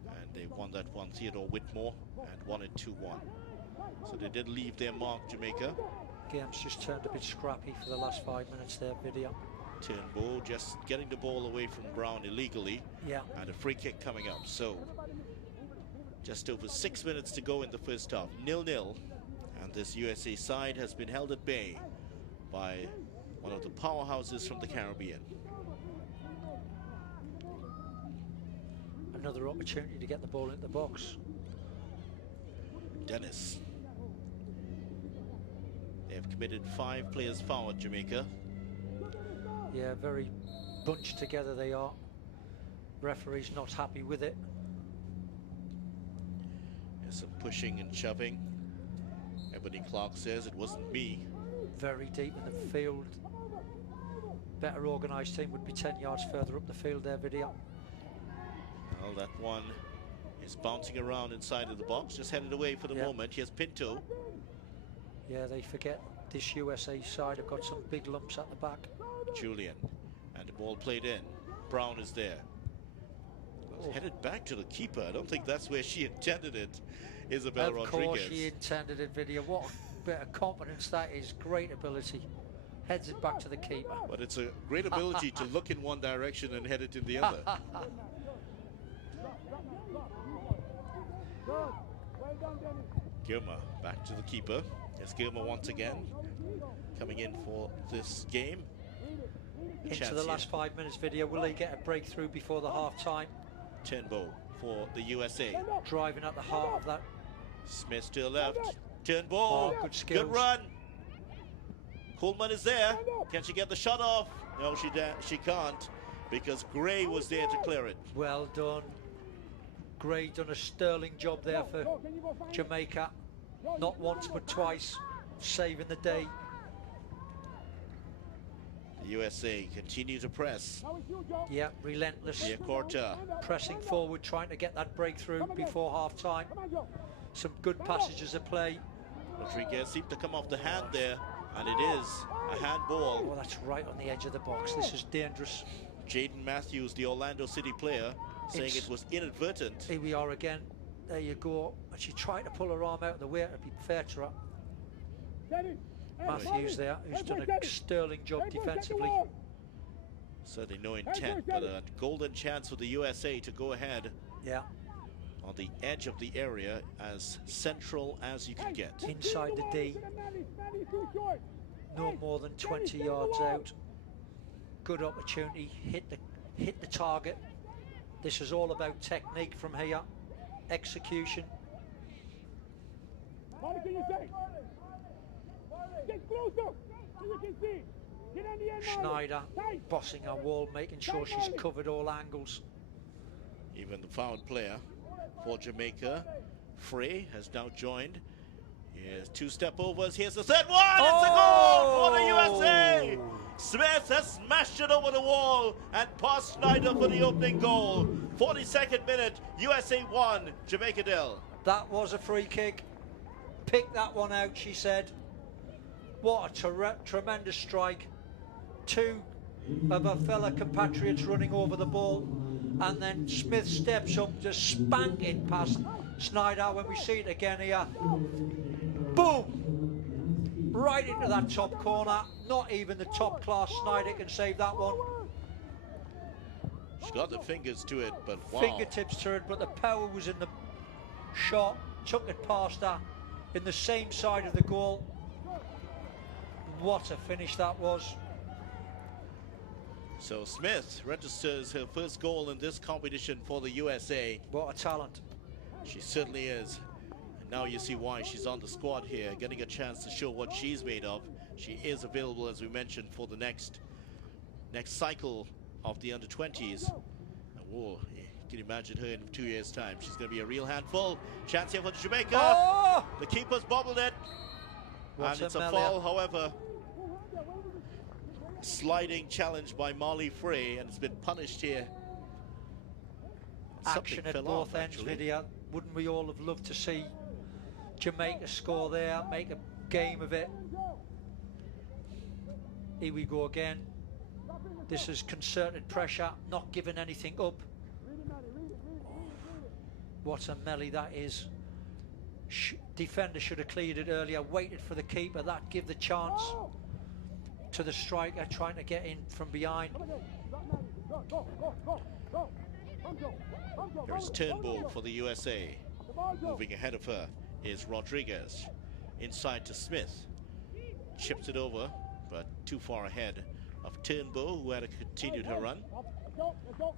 And they won that one, Theodore Whitmore, and won it 2-1. So they did leave their mark, Jamaica. Game's just turned a bit scrappy for the last 5 minutes there, video. Turnbull just getting the ball away from Brown illegally. Yeah. And a free kick coming up. So just over 6 minutes to go in the first half. 0-0. And this USA side has been held at bay by one of the powerhouses from the Caribbean. Another opportunity to get the ball into the box. Dennis. They have committed 5 players forward, Jamaica. Yeah, very bunched together they are. Referee's not happy with it. There's some pushing and shoving. Ebony Clark says it wasn't me. Very deep in the field. Better organised team would be 10 yards further up the field there, video. Well, that one is bouncing around inside of the box, just headed away for the moment. Here's Pinto. Yeah, they forget this USA side have got some big lumps at the back. Julian, and the ball played in. Brown is there. Headed back to the keeper. I don't think that's where she intended it, Isabel Rodriguez. Of course she intended it, video. What a bit of confidence that is. Great ability. Heads it back to the keeper. But it's a great ability to look in one direction and head it in the other. Gilmer back to the keeper. Yes, Gilmer once again coming in for this game. Into the last 5 minutes, video. Will they get a breakthrough before the half time? Turnbull for the USA. Driving at the heart of that. Smith to the left. Turnbull. Oh, good skills. Good run. Coleman is there. Can she get the shot off? No, she can't, because Gray was there to clear it. Well done. Gray done a sterling job there for Jamaica. Not once but twice, saving the day. The USA continue to press. Yeah, relentless. Corta. Pressing forward, trying to get that breakthrough before half time. Some good passages of play. Rodriguez seemed to come off the hand there, and it is a handball. Oh, that's right on the edge of the box. This is dangerous. Jaden Matthews, the Orlando City player, saying it was inadvertent. Here we are again. There you go. And she tried to pull her arm out of the way, to be fair to her. Matthews there, who's done a sterling job defensively. Certainly no intent, but a golden chance for the USA to go ahead. Yeah. on the edge of the area, as central as you can get. Inside the D. No more than 20 yards out. Good opportunity. Hit the target. This is all about technique from here. Execution. Schneider bossing her wall, making sure she's covered all angles. Even the fouled player for Jamaica, Frey, has now joined. Here's 2 step overs. Here's the third one. It's a goal for the USA. Smith has smashed it over the wall and past Schneider for the opening goal. 42nd minute, USA 1, Jamaica 0. That was a free kick. Pick that one out, she said. What a tremendous strike. 2 of her fellow compatriots running over the ball, and then Smith steps up to spank it past Schneider. When we see it again here, boom, right into that top corner. Not even the top class Schneider can save that one. She's got the fingers to it, but wow. Fingertips to it, but the power was in the shot. Took it past her in the same side of the goal. What a finish that was. So Smith registers her first goal in this competition for the USA. What a talent. She certainly is. And now you see why she's on the squad here, getting a chance to show what she's made of. She is available, as we mentioned, for the next cycle of the under-20s. And whoa, can you imagine her in 2 years' time? She's going to be a real handful. Chance here for Jamaica. Oh! The keeper's bobbled it. What's and it's a foul, however. Sliding challenge by Molly Frey, and it's been punished here. Action at both ends, Lydia. Wouldn't we all have loved to see Jamaica score there, make a game of it? Here we go again. This is concerted pressure, not giving anything up. What a melee that is. Defender should have cleared it earlier, waited for the keeper. That give the chance to the striker trying to get in from behind. There's Turnbull for the USA. Moving ahead of her is Rodriguez. Inside to Smith. Chips it over, but too far ahead of Turnbull, who had continued her run.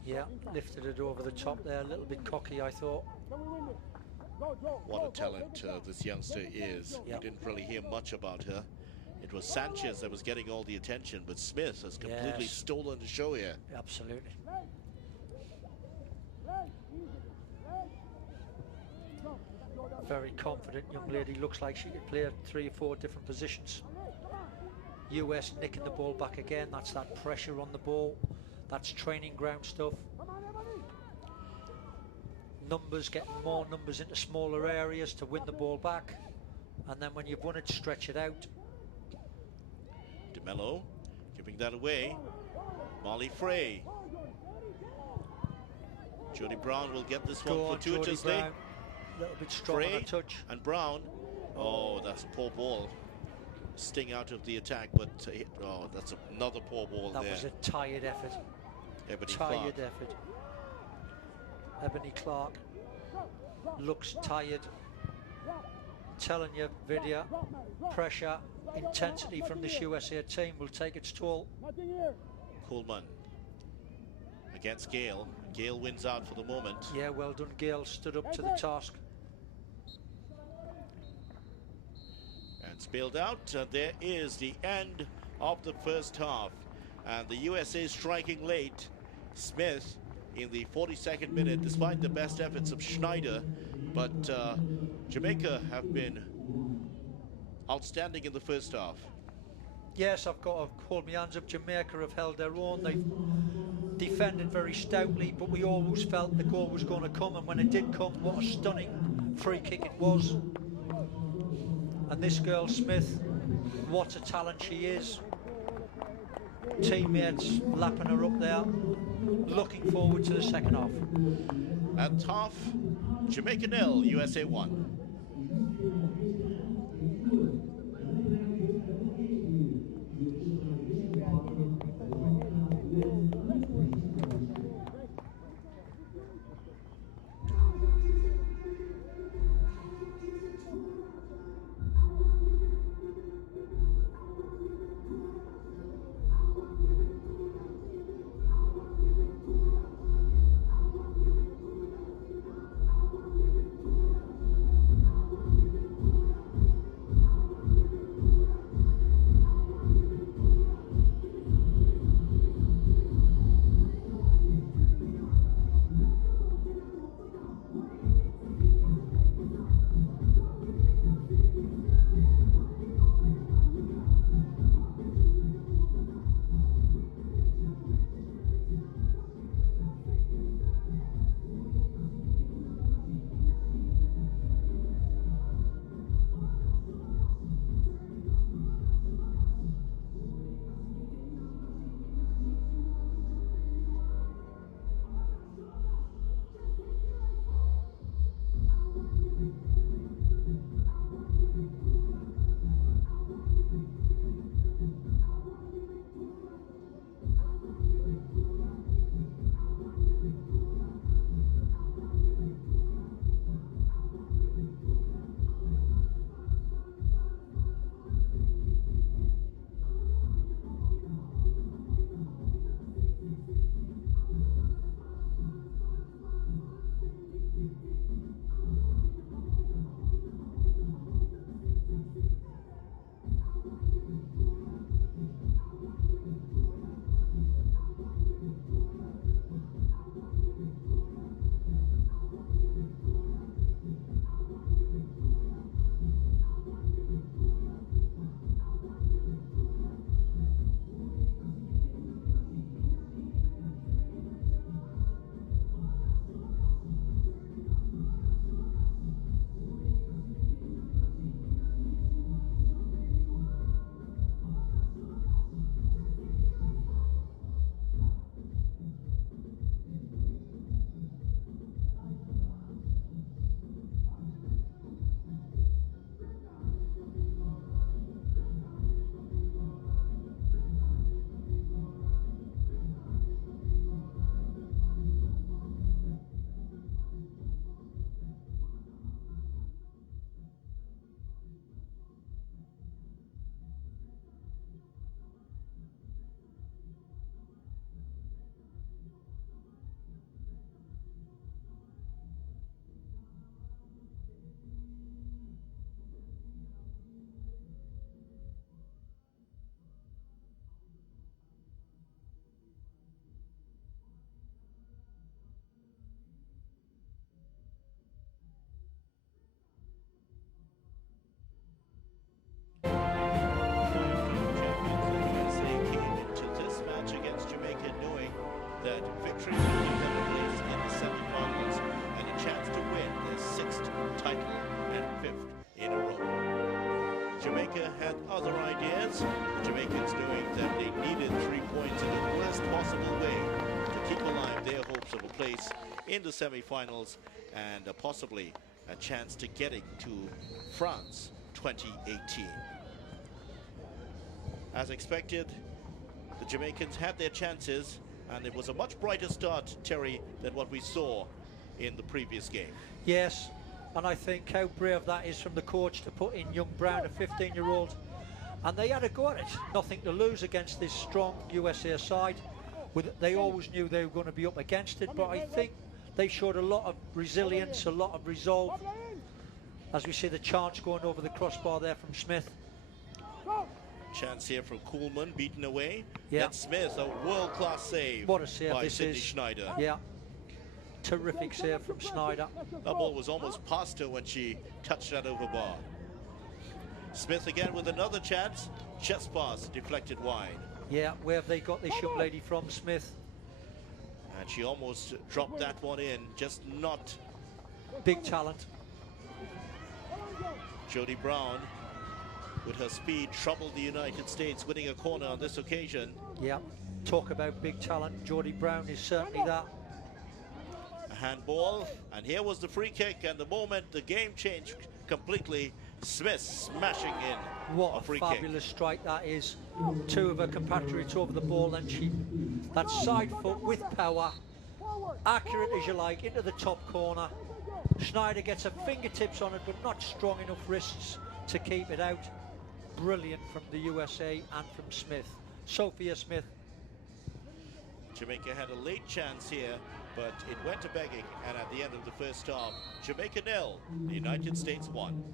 Yeah, lifted it over the top there, a little bit cocky, I thought. What a talent this youngster is. Yep. We didn't really hear much about her. It was Sanchez that was getting all the attention, but Smith has completely stolen the show here. Absolutely. Very confident young lady. Looks like she could play at 3 or 4 different positions. US nicking the ball back again. That's that pressure on the ball. That's training ground stuff. Numbers, getting more numbers into smaller areas to win the ball back. And then when you've won it, stretch it out. DeMello giving that away. Molly Frey. Jody Brown will get this one fortuitously. A little bit strong on a touch. And Brown. Oh, that's a poor ball. Sting out of the attack, but oh, that's another poor ball there. That was a tired effort. Tired effort. Ebony Clark looks tired. Telling you, Vidya, pressure, intensity from this USA team will take its toll. Coleman against Gale. Gale wins out for the moment. Yeah, well done, Gale. Stood up to the task. And spilled out. There is the end of the first half. And the USA striking late. Smith in the 42nd minute, despite the best efforts of Schneider. But Jamaica have been outstanding in the first half. Yes, I've got to hold my hands up. Jamaica have held their own. They've defended very stoutly, but we always felt the goal was going to come, and when it did come, what a stunning free kick it was. And this girl, Smith, what a talent she is. Teammates lapping her up there. Looking forward to the second half. At half, Jamaica 0, USA 1. that victory will give them a place in the semi-finals and a chance to win their 6th title and 5th in a row. Jamaica had other ideas. The Jamaicans knowing that they needed 3 points in the worst possible way to keep alive their hopes of a place in the semi-finals and possibly a chance to getting to France 2018. As expected, the Jamaicans had their chances, and it was a much brighter start, Terry, than what we saw in the previous game. Yes, and I think how brave that is from the coach to put in young Brown, a 15-year-old. And they had a go at it. Nothing to lose against this strong USA side. They always knew they were going to be up against it, but I think they showed a lot of resilience, a lot of resolve. As we see the chance going over the crossbar there from Smith. Chance here from Coolman, beaten away. Yeah. That's Smith, a world-class save. What a save by this Sydney is. Schneider. Yeah. Terrific save from Schneider. That ball was almost past her when she touched that over bar. Smith again with another chance. Just pass, deflected wide. Yeah, where have they got this young lady from, Smith? And she almost dropped that one in, just not. Big talent. Jody Brown, with her speed, troubled the United States, winning a corner on this occasion. Yeah, talk about big talent. Jody Brown is certainly that. A handball, and here was the free kick, and the moment the game changed completely, Smith smashing in What a a free fabulous kick. strike that is. 2 of her compatriots over the ball, and that side foot with power, accurate as you like, into the top corner. Schneider gets her fingertips on it, but not strong enough wrists to keep it out. Brilliant from the USA and from Smith. Sophia Smith. Jamaica had a late chance here, but it went to begging, and at the end of the first half, Jamaica 0, the United States 1.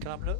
Can I have a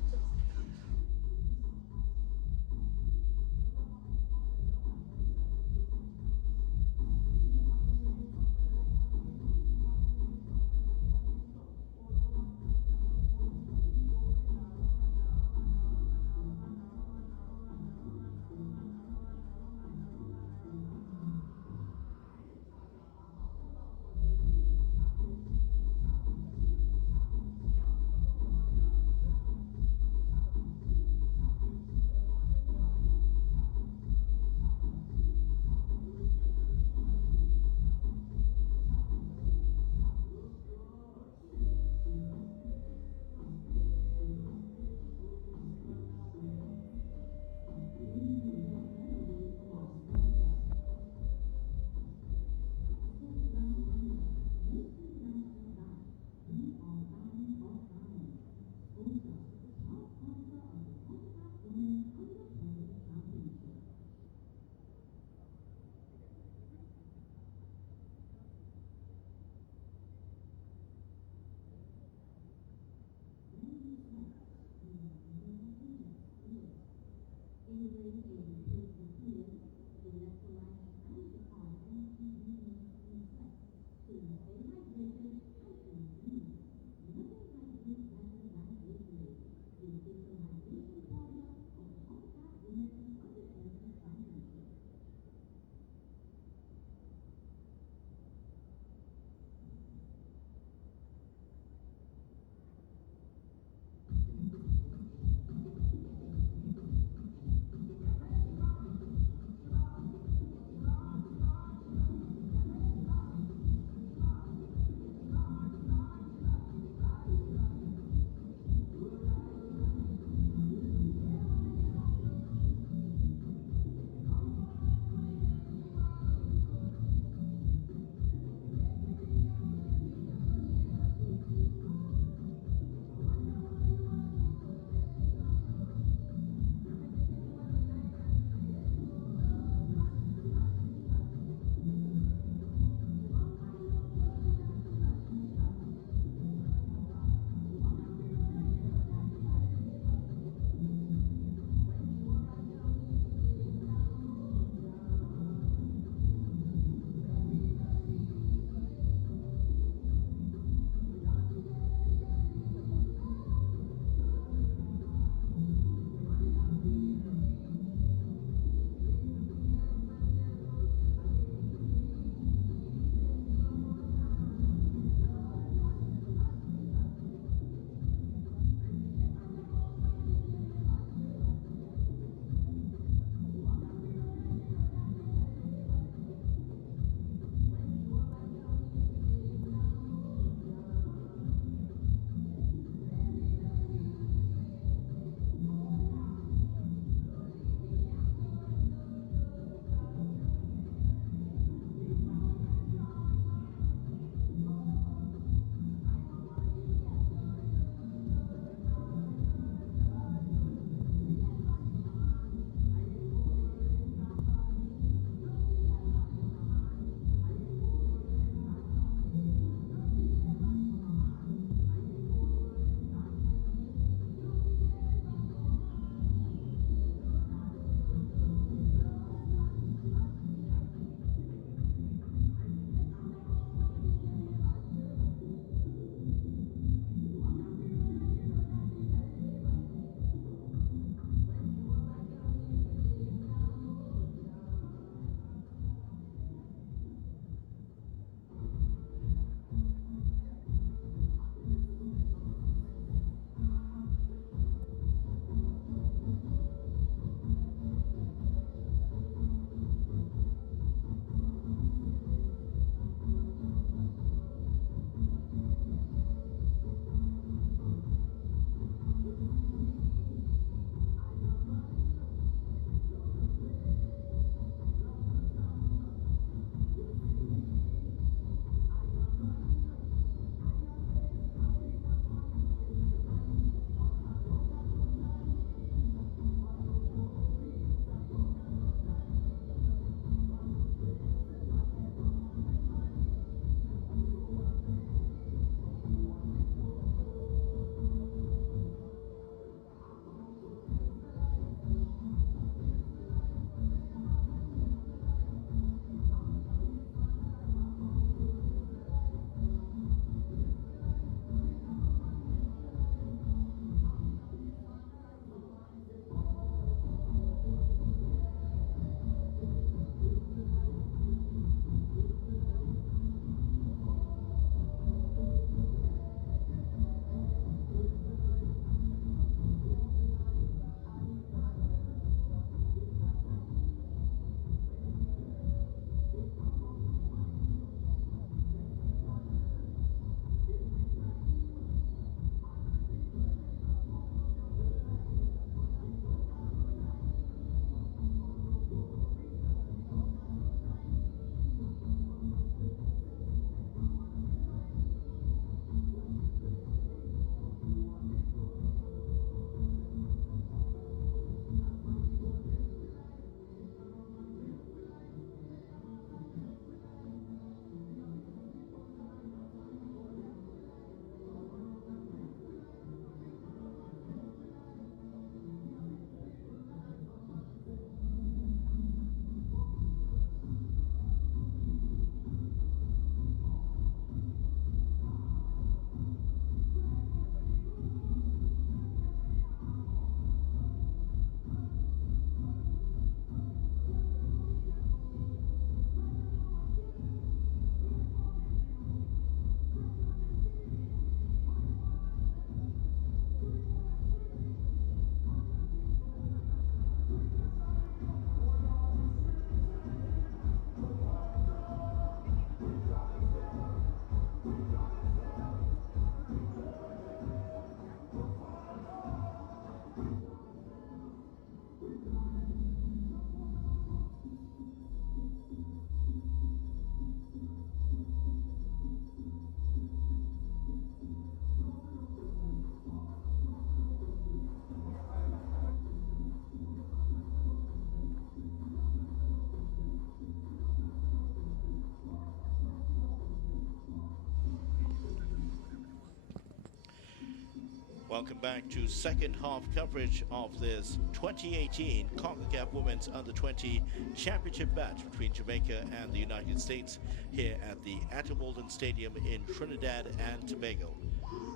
Welcome back to second half coverage of this 2018 Concacaf Women's Under-20 Championship match between Jamaica and the United States here at the Atherwalden Stadium in Trinidad and Tobago.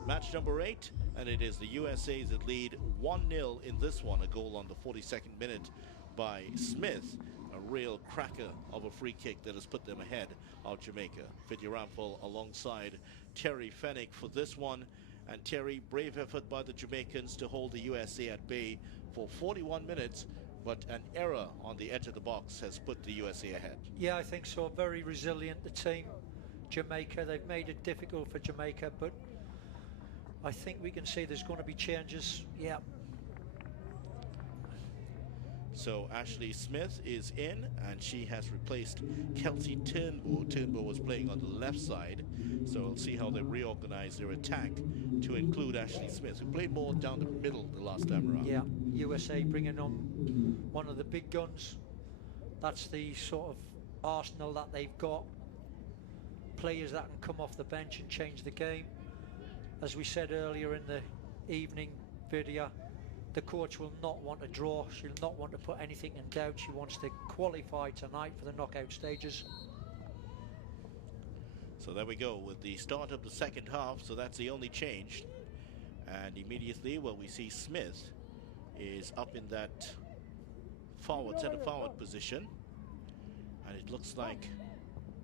Match number 8, and it is the USA's that lead 1-0 in this one. A goal on the 42nd minute by Smith. A real cracker of a free kick that has put them ahead of Jamaica. Fitzgerald alongside Terry Fennick for this one. And Terry, brave effort by the Jamaicans to hold the USA at bay for 41 minutes, but an error on the edge of the box has put the USA ahead. Yeah, I think so. Very resilient, the team. Jamaica, they've made it difficult for Jamaica, but I think we can see there's going to be changes. Yeah. So Ashley Smith is in, and she has replaced Kelsey Turnbull. Turnbull was playing on the left side, so we'll see how they reorganize their attack to include Ashley Smith, who played more down the middle the last time around. Yeah, USA bringing on one of the big guns. That's the sort of arsenal that they've got. Players that can come off the bench and change the game. As we said earlier in the evening video, the coach will not want to draw. She'll not want to put anything in doubt. She wants to qualify tonight for the knockout stages. So there we go with the start of the second half. So that's the only change. And immediately, well, we see Smith is up in that centre forward position. And it looks like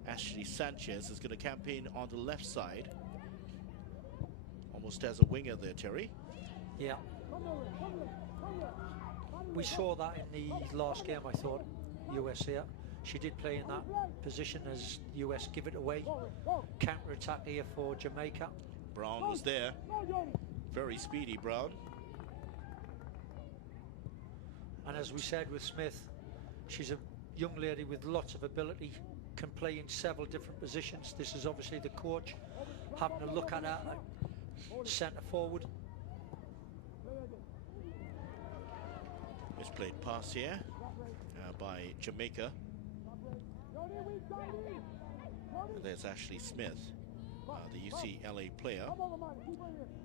Ashley Sanchez is going to campaign on the left side. Almost as a winger there, Terry. Yeah. We saw that in the last game, I thought, US here. She did play in that position as US give it away. Counter-attack here for Jamaica. Brown was there. Very speedy, Brown. And as we said with Smith, she's a young lady with lots of ability, can play in several different positions. This is obviously the coach having a look at her centre forward. Misplayed pass here by Jamaica. And there's Ashley Smith, the UCLA player.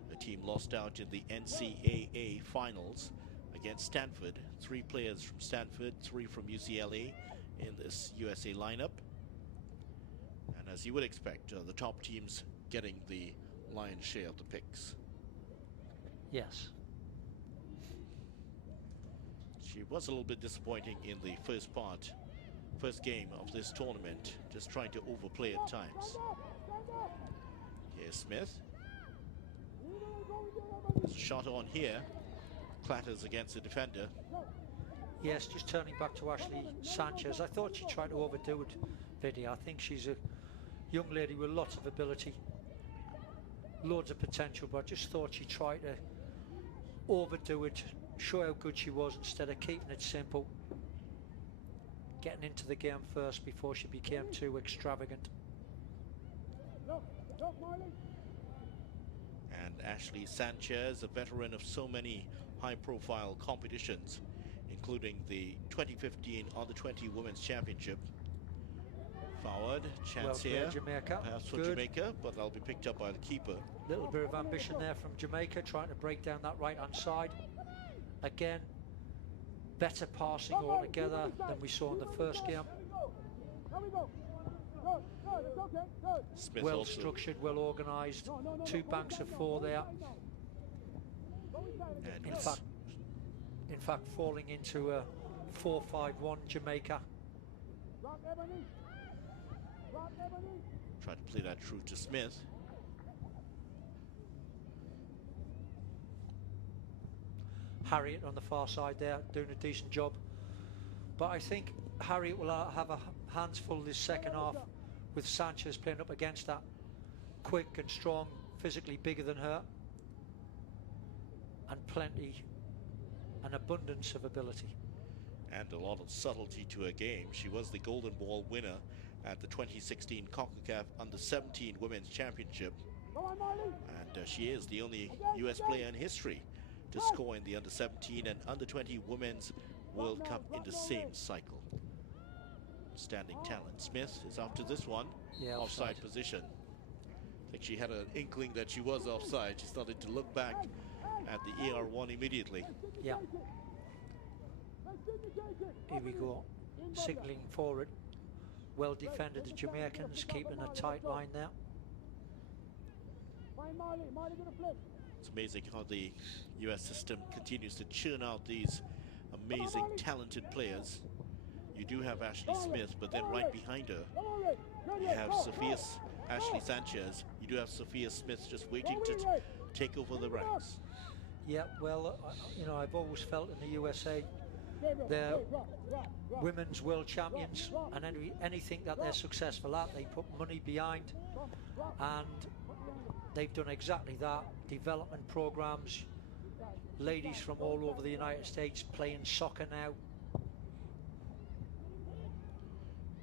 The team lost out in the NCAA finals against Stanford. 3 players from Stanford, 3 from UCLA in this USA lineup. And as you would expect, the top teams getting the lion's share of the picks. Yes. She was a little bit disappointing in the first game of this tournament, just trying to overplay at times. Here's Smith. There's a shot on here, clatters against the defender. Yes, just turning back to Ashley Sanchez. I thought she tried to overdo it, Video. I think she's a young lady with lots of ability, loads of potential, but I just thought she tried to overdo it, show how good she was instead of keeping it simple, getting into the game first before she became too extravagant. And Ashley Sanchez, a veteran of so many high-profile competitions, including the 2015 Under-20 Women's Championship. Forward, chance well here, Jamaica. perhaps for Good. Jamaica, but that'll be picked up by the keeper. Little bit of ambition there from Jamaica, trying to break down that right-hand side. Again, better passing altogether than we saw in the first game. Smith Well also, structured, well organised. 2 banks of 4 there. and In fact, falling into a 4-5-1 Jamaica. try to play that through to Smith. Harriet on the far side there, doing a decent job. But I think Harriet will have a hands full this second half with Sanchez playing up against that. Quick and strong, physically bigger than her. And plenty, an abundance of ability. And a lot of subtlety to her game. She was the Golden Ball winner at the 2016 Concacaf Under-17 Women's Championship. And she is the only US player in history to score in the Under-17 and Under-20 Women's World Cup in the same cycle. Standing talent. Smith is after this one. Yeah, offside position. I think she had an inkling that she was offside. She started to look back at the ER1 immediately. Yeah. Here we go. Signaling forward. Well defended, the Jamaicans, keeping a tight line there. It's amazing how the US system continues to churn out these amazing, talented players. You do have Ashley Smith, but then right behind her, you have Ashley Sanchez. You do have Sophia Smith just waiting to take over the ranks. Yeah, well, you know, I've always felt in the USA, they're women's world champions, and anything that they're successful at, they put money behind, and they've done exactly that. Development programs, ladies from all over the United States playing soccer now.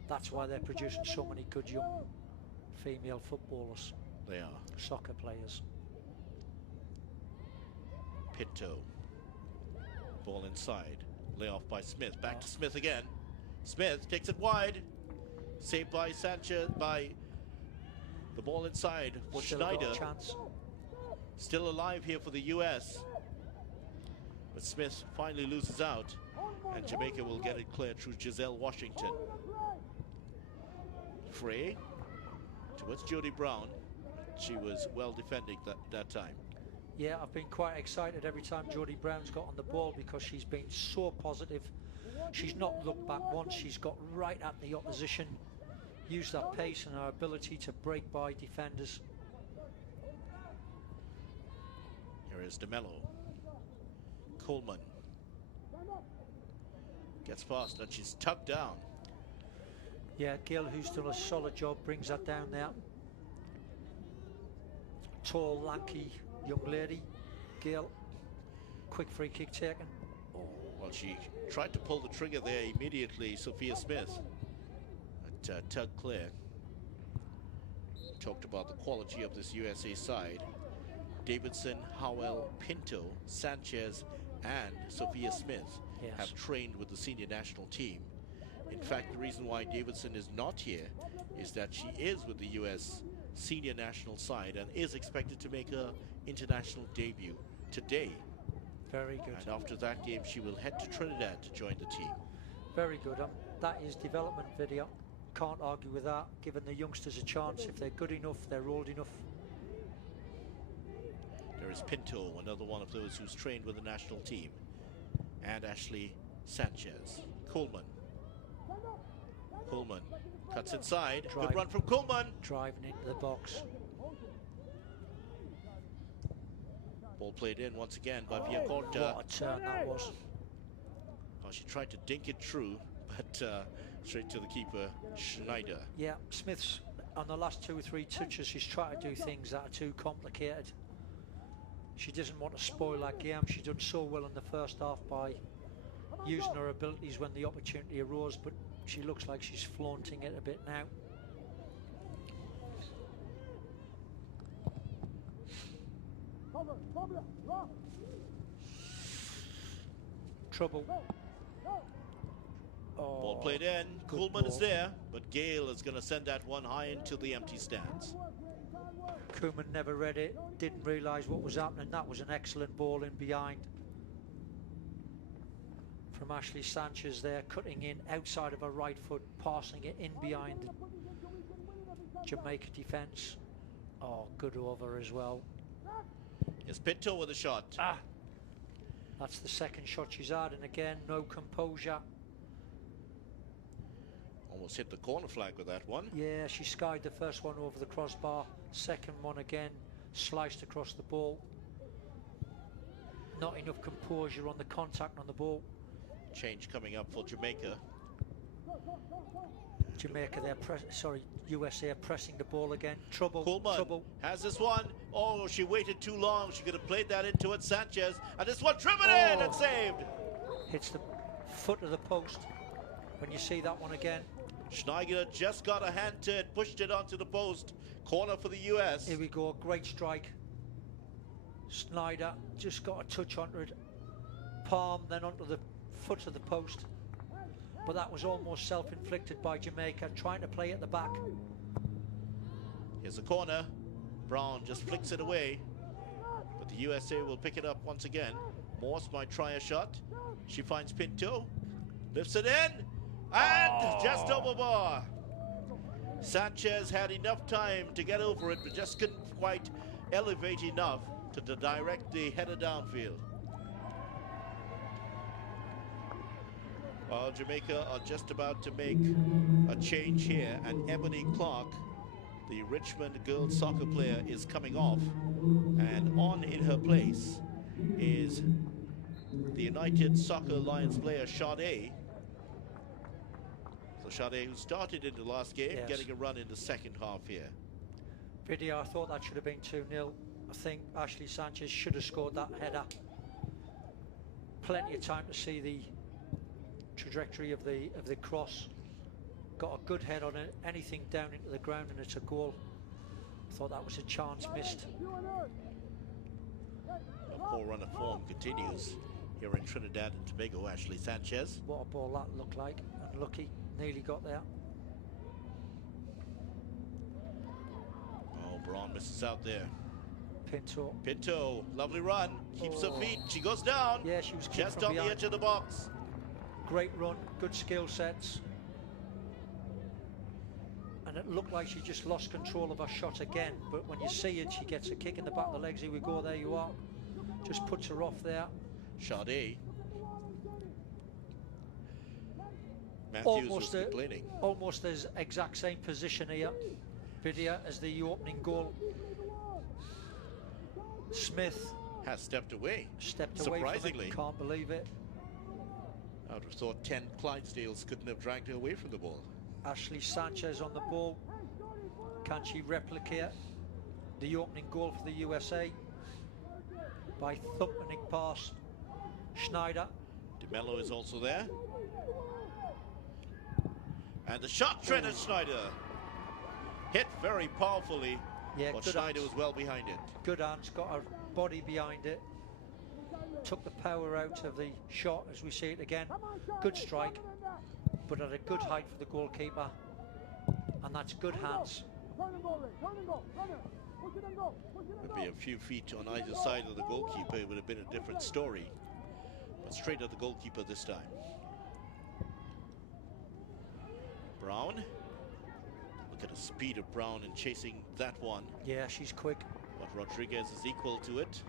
That's why they're producing so many good young female footballers. They are. Soccer players. Pinto. Ball inside. Layoff by Smith. Back to Smith again. Smith takes it wide. Saved by Sanchez, by the ball inside for Schneider. Chance. Still alive here for the US. But Smith finally loses out. And Jamaica will get it clear through Giselle Washington. Frey towards Jody Brown. She was well defending that time. Yeah, I've been quite excited every time Jody Brown's got on the ball because she's been so positive. She's not looked back once. She's got right at the opposition, used that pace and her ability to break by defenders. Here is DeMello. Coleman gets past and she's tucked down. Yeah, Gill, who's done a solid job, brings that down there. Tall, lanky young lady, Gill. Quick free kick taken. Oh, well, she tried to pull the trigger there immediately, Sophia Smith. But Tug clear. Talked about the quality of this USA side. Davidson, Howell, Pinto, Sanchez, and Sophia Smith have trained with the senior national team. In fact, the reason why Davidson is not here is that she is with the US senior national side and is expected to make her international debut today. Very good. And after that game, she will head to Trinidad to join the team. Very good. That is development video. Can't argue with that. Giving the youngsters a chance. If they're good enough, they're old enough. There is Pinto, another one of those who's trained with the national team. And Ashley Sanchez. Coleman cuts inside. Good run from Coleman. Driving into the box. Ball played in once again by Villacorta. What a turn that was. Oh, she tried to dink it through, but straight to the keeper, Schneider. Yeah, Smith's on the last 2 or 3 touches, she's trying to do things that are too complicated. She doesn't want to spoil that game. She's done so well in the first half by using her abilities when the opportunity arose, but she looks like she's flaunting it a bit now. Trouble. Ball played in. Coleman is there, but Gale is going to send that one high into the empty stands. Koeman never read it, didn't realise what was happening. That was an excellent ball in behind from Ashley Sanchez there, cutting in outside of her right foot, passing it in behind the Jamaica defence. Oh, good over as well. Here's Pinto with a shot. That's the second shot she's had, and again, no composure. Almost hit the corner flag with that one. Yeah, she skied the first one over the crossbar. Second one again, sliced across the ball. Not enough composure on the contact on the ball. Change coming up for Jamaica. Jamaica, USA are pressing the ball again. Trouble. Coleman has this one. Oh, she waited too long. She could have played that into it. Sanchez. And this one driven in and saved. Hits the foot of the post. When you see that one again. Schneider just got a hand to it, pushed it onto the post. Corner for the US. Here we go, great strike. Schneider just got a touch onto it. Palm, then onto the foot of the post. But that was almost self-inflicted by Jamaica, trying to play at the back. Here's a corner. Brown just flicks it away. But But the USA will pick it up once again. Morse might try a shot. She finds Pinto. Lifts it in. And just over bar. Sanchez had enough time to get over it, but just couldn't quite elevate enough to direct the header downfield. Well, Jamaica are just about to make a change here, and Ebony Clark, the Richmond girls soccer player, is coming off, and on in her place is the United Soccer Alliance player Sade. So Sade, who started in the last game, Yes. getting a run in the second half here. Video, I thought that should have been 2-0. I think Ashley Sanchez should have scored that header. Plenty of time to see the trajectory of the cross. Got a good head on it, anything down into the ground, and it's a goal. I thought that was a chance missed. A poor run of form continues here in Trinidad and Tobago. Ashley Sanchez. What a ball that looked like. Unlucky, nearly got there. Oh, Braun misses out there. Pinto. Pinto, lovely run, keeps her feet, she goes down. Yeah, she was kicked just from on the behind. edge of the box. Great run, good skill sets. And it looked like she just lost control of her shot again, but when you see it, she gets a kick in the back of the legs. Here we go, there you are. Just puts her off there. Sade. Matthews was complaining. Almost as exact same position here, Vidya, as the opening goal. Smith has stepped away. Stepped away from surprisingly. it. Can't believe it. I would have thought 10 Clydesdales couldn't have dragged her away from the ball. Ashley Sanchez on the ball. Can she replicate the opening goal for the USA by thumping it past Schneider? DeMello is also there. And the shot, Trent Schneider. Hit very powerfully, Yeah, but good Schneider hands. was well behind it. Good hands, got her body behind it. Took the power out of the shot as we see it again. Good strike, but at a good height for the goalkeeper. And that's good hands. Maybe a few feet on either side of the goalkeeper, it would have been a different story. But straight at the goalkeeper this time. Brown. Look at the speed of Brown in chasing that one. Yeah, she's quick. But Rodriguez is equal to it.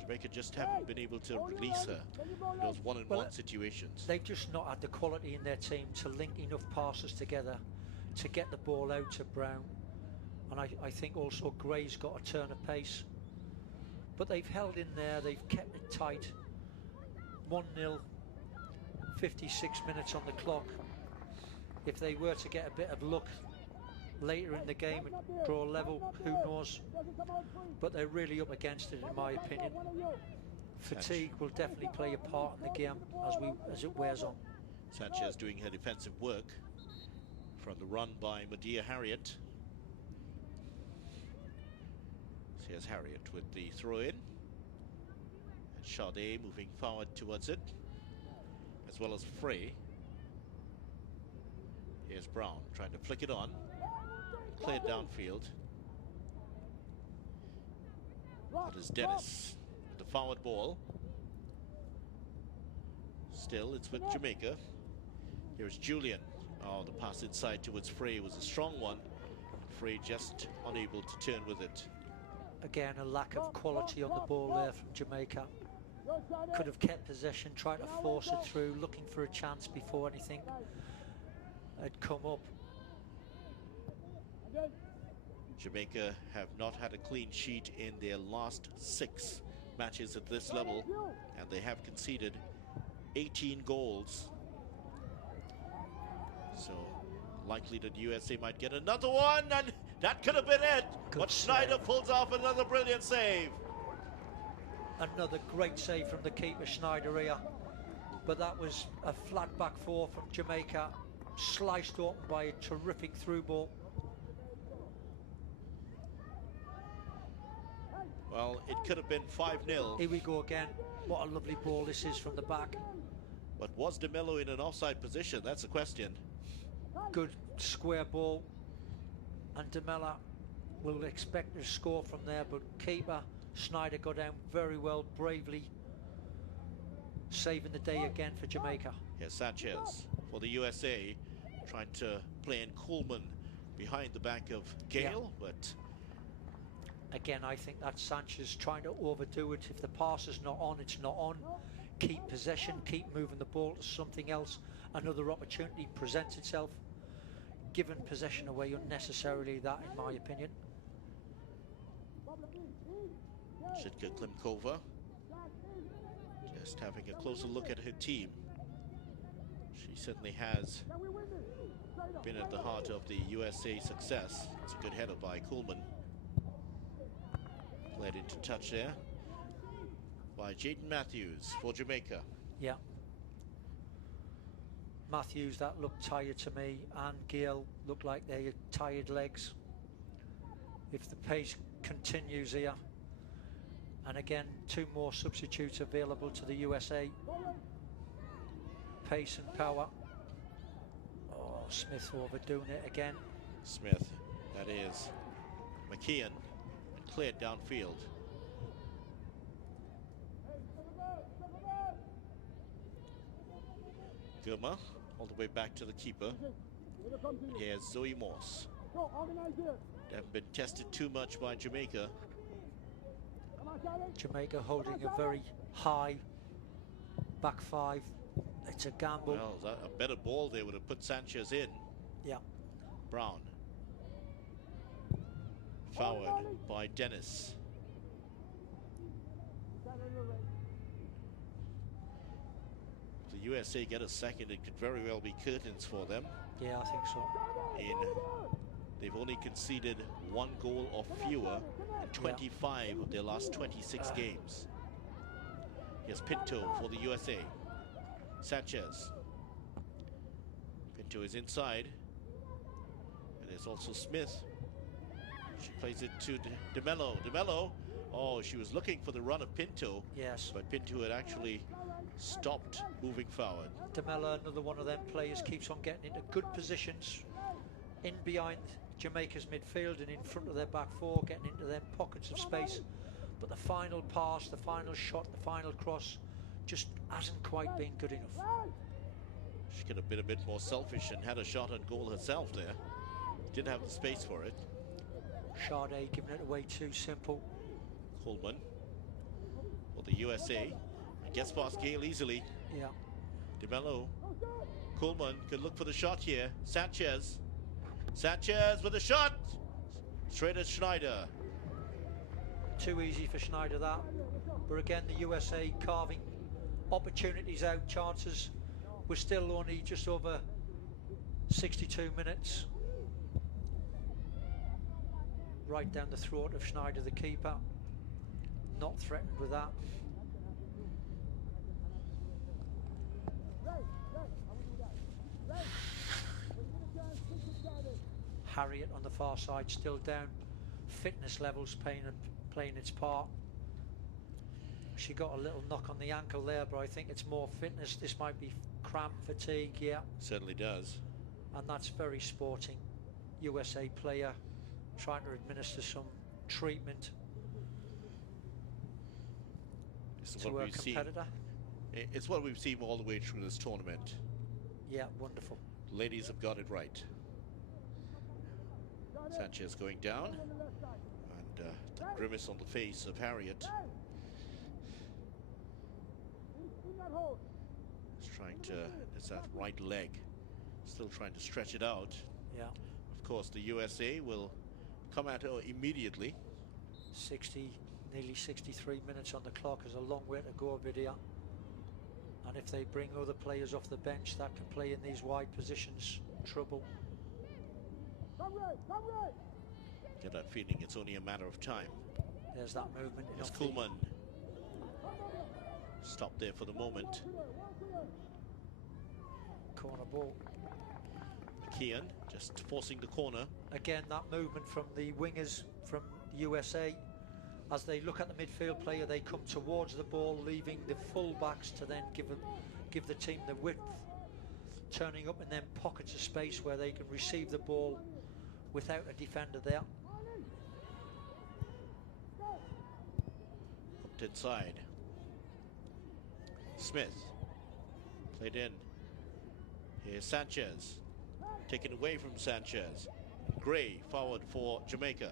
Jamaica just haven't been able to release her in those one-on-one situations. They've just not had the quality in their team to link enough passes together to get the ball out to Brown. And I think also Gray's got a turn of pace. But they've held in there, they've kept it tight. 1-0, 56 minutes on the clock. If they were to get a bit of luck later in the game and draw level, who knows? But they're really up against it, in my opinion. Fatigue will definitely play a part in the game as it wears on. Sanchez doing her defensive work from the run by Medea Harriet. So here's Harriet with the throw-in. And Sade moving forward towards it, as well as Frey. Here's Brown trying to flick it on. Cleared downfield. That is Dennis with the forward ball. Still, it's with Jamaica. Here's Julian. Oh, the pass inside towards Frey was a strong one. Frey just unable to turn with it. Again, a lack of quality on the ball there from Jamaica. Could have kept possession, tried to force it through, looking for a chance before anything had come up. Jamaica have not had a clean sheet in their last 6 matches at this level, and they have conceded 18 goals. So likely that USA might get another one, and that could have been it. But Schneider pulls off another brilliant save. Another great save from the keeper, Schneider here. But that was a flat back four from Jamaica, sliced open by a terrific through ball. Well, it could have been 5-0. Here we go again. What a lovely ball this is from the back. But was DeMello in an offside position? That's the question. Good square ball. And DeMella will expect to score from there, but keeper Schneider got down very well, bravely saving the day again for Jamaica. Here's Sanchez for the USA, trying to play in Coleman behind the back of Gale, but again, I think that's Sanchez trying to overdo it. If the pass is not on, it's not on. Keep possession, keep moving the ball to something else. Another opportunity presents itself. Giving possession away unnecessarily, that in my opinion. Jitka Klimkova just having a closer look at her team. She certainly has been at the heart of the USA success. It's a good header by Coleman. Led into touch there by Jaden Matthews for Jamaica. Yeah. Matthews, that looked tired to me, and Gale looked like they had tired legs. If the pace continues here, and again, 2 more substitutes available to the USA. Pace and power. Oh, Smith overdoing it again. Smith, that is McKeon, and cleared downfield. Gilmer all the way back to the keeper. And here's Zoe Morse. They haven't been tested too much by Jamaica. Jamaica holding a very high back 5. It's a gamble. Well, a better ball they would have put Sanchez in. Yeah. Brown. Forward by Dennis. If the USA get a second, it could very well be curtains for them. Yeah, I think so. They've only conceded 1 goal or fewer in 25 of their last 26 games. Here's Pinto for the USA. Sanchez. Pinto is inside. And there's also Smith. She plays it to DeMello. DeMello, oh, she was looking for the run of Pinto. Yes. But Pinto had actually stopped moving forward. DeMello, another one of them players, keeps on getting into good positions in behind Jamaica's midfield and in front of their back 4, getting into them pockets of space. But the final pass, the final shot, the final cross just hasn't quite been good enough. She could have been a bit more selfish and had a shot on goal herself there. Didn't have the space for it. Sade giving it away too simple. Coleman for the USA. And gets past Gale easily. Yeah. DeMello. Coleman could look for the shot here. Sanchez. Sanchez with a shot. Straight at Schneider. Too easy for Schneider, that. But again, the USA carving opportunities out, chances. We're still only just over 62 minutes. Right down the throat of Schneider, the keeper. Not threatened with that. Harriet on the far side still down. Fitness levels playing its part. She got a little knock on the ankle there, but I think it's more fitness. This might be cramp, fatigue, yeah. Certainly does. And that's very sporting. USA player trying to administer some treatment to her competitor. It's what we've seen all the way through this tournament. Yeah, wonderful. Ladies have got it right. Sanchez going down, and the grimace on the face of Harriet. He's trying to, it's that right leg, still trying to stretch it out. Yeah. Of course, the USA will come at her immediately. 60, nearly 63 minutes on the clock is a long way to go, Vidya. And if they bring other players off the bench that can play in these wide positions, trouble. Get that feeling it's only a matter of time. There's that movement. There's Kuhlman. Stop there for the moment. Corner ball. McKeon just forcing the corner. Again, that movement from the wingers from the USA. As they look at the midfield player, they come towards the ball, leaving the full-backs to then give the team the width. Turning up in them pockets of space where they can receive the ball without a defender there. left-hand side. Smith. Played in. Here's Sanchez. Taken away from Sanchez. Gray forward for Jamaica.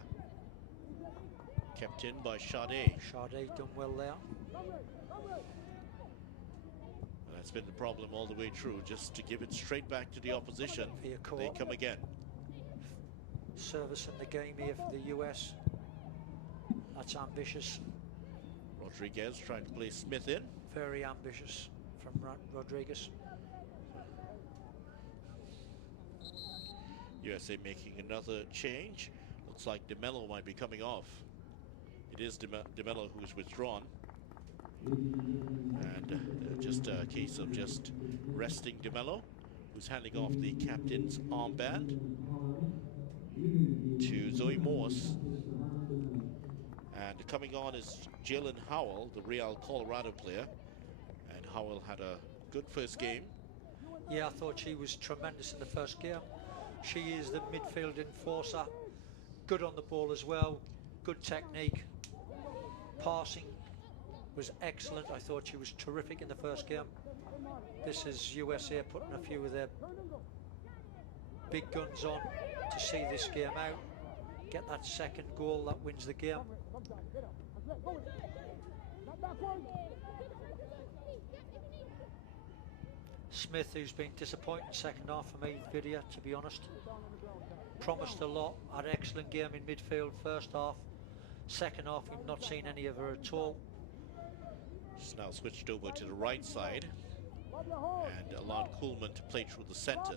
Kept in by Sade. Sade done well there. And that's been the problem all the way through, just to give it straight back to the opposition. They come again. Service in the game here for the US. That's ambitious. Rodriguez trying to play Smith in. Very ambitious from Rodriguez. USA making another change. Looks like DeMello might be coming off. It is DeMello who's withdrawn. And just a case of just resting DeMello, who's handing off the captain's armband to Zoe Morse. And coming on is Jalen Howell, the Real Colorado player. And Howell had a good first game. Yeah, I thought she was tremendous in the first game. She is the midfield enforcer. Good on the ball as well. Good technique. Passing was excellent. I thought she was terrific in the first game. This is USA putting a few of their big guns on to see this game out. Get that second goal that wins the game. Smith, who's been disappointing second half for me, Vidya, to be honest. Promised a lot, had an excellent game in midfield first half. Second half, we've not seen any of her at all. She's now switched over to the right side and allowed Coolman to play through the center.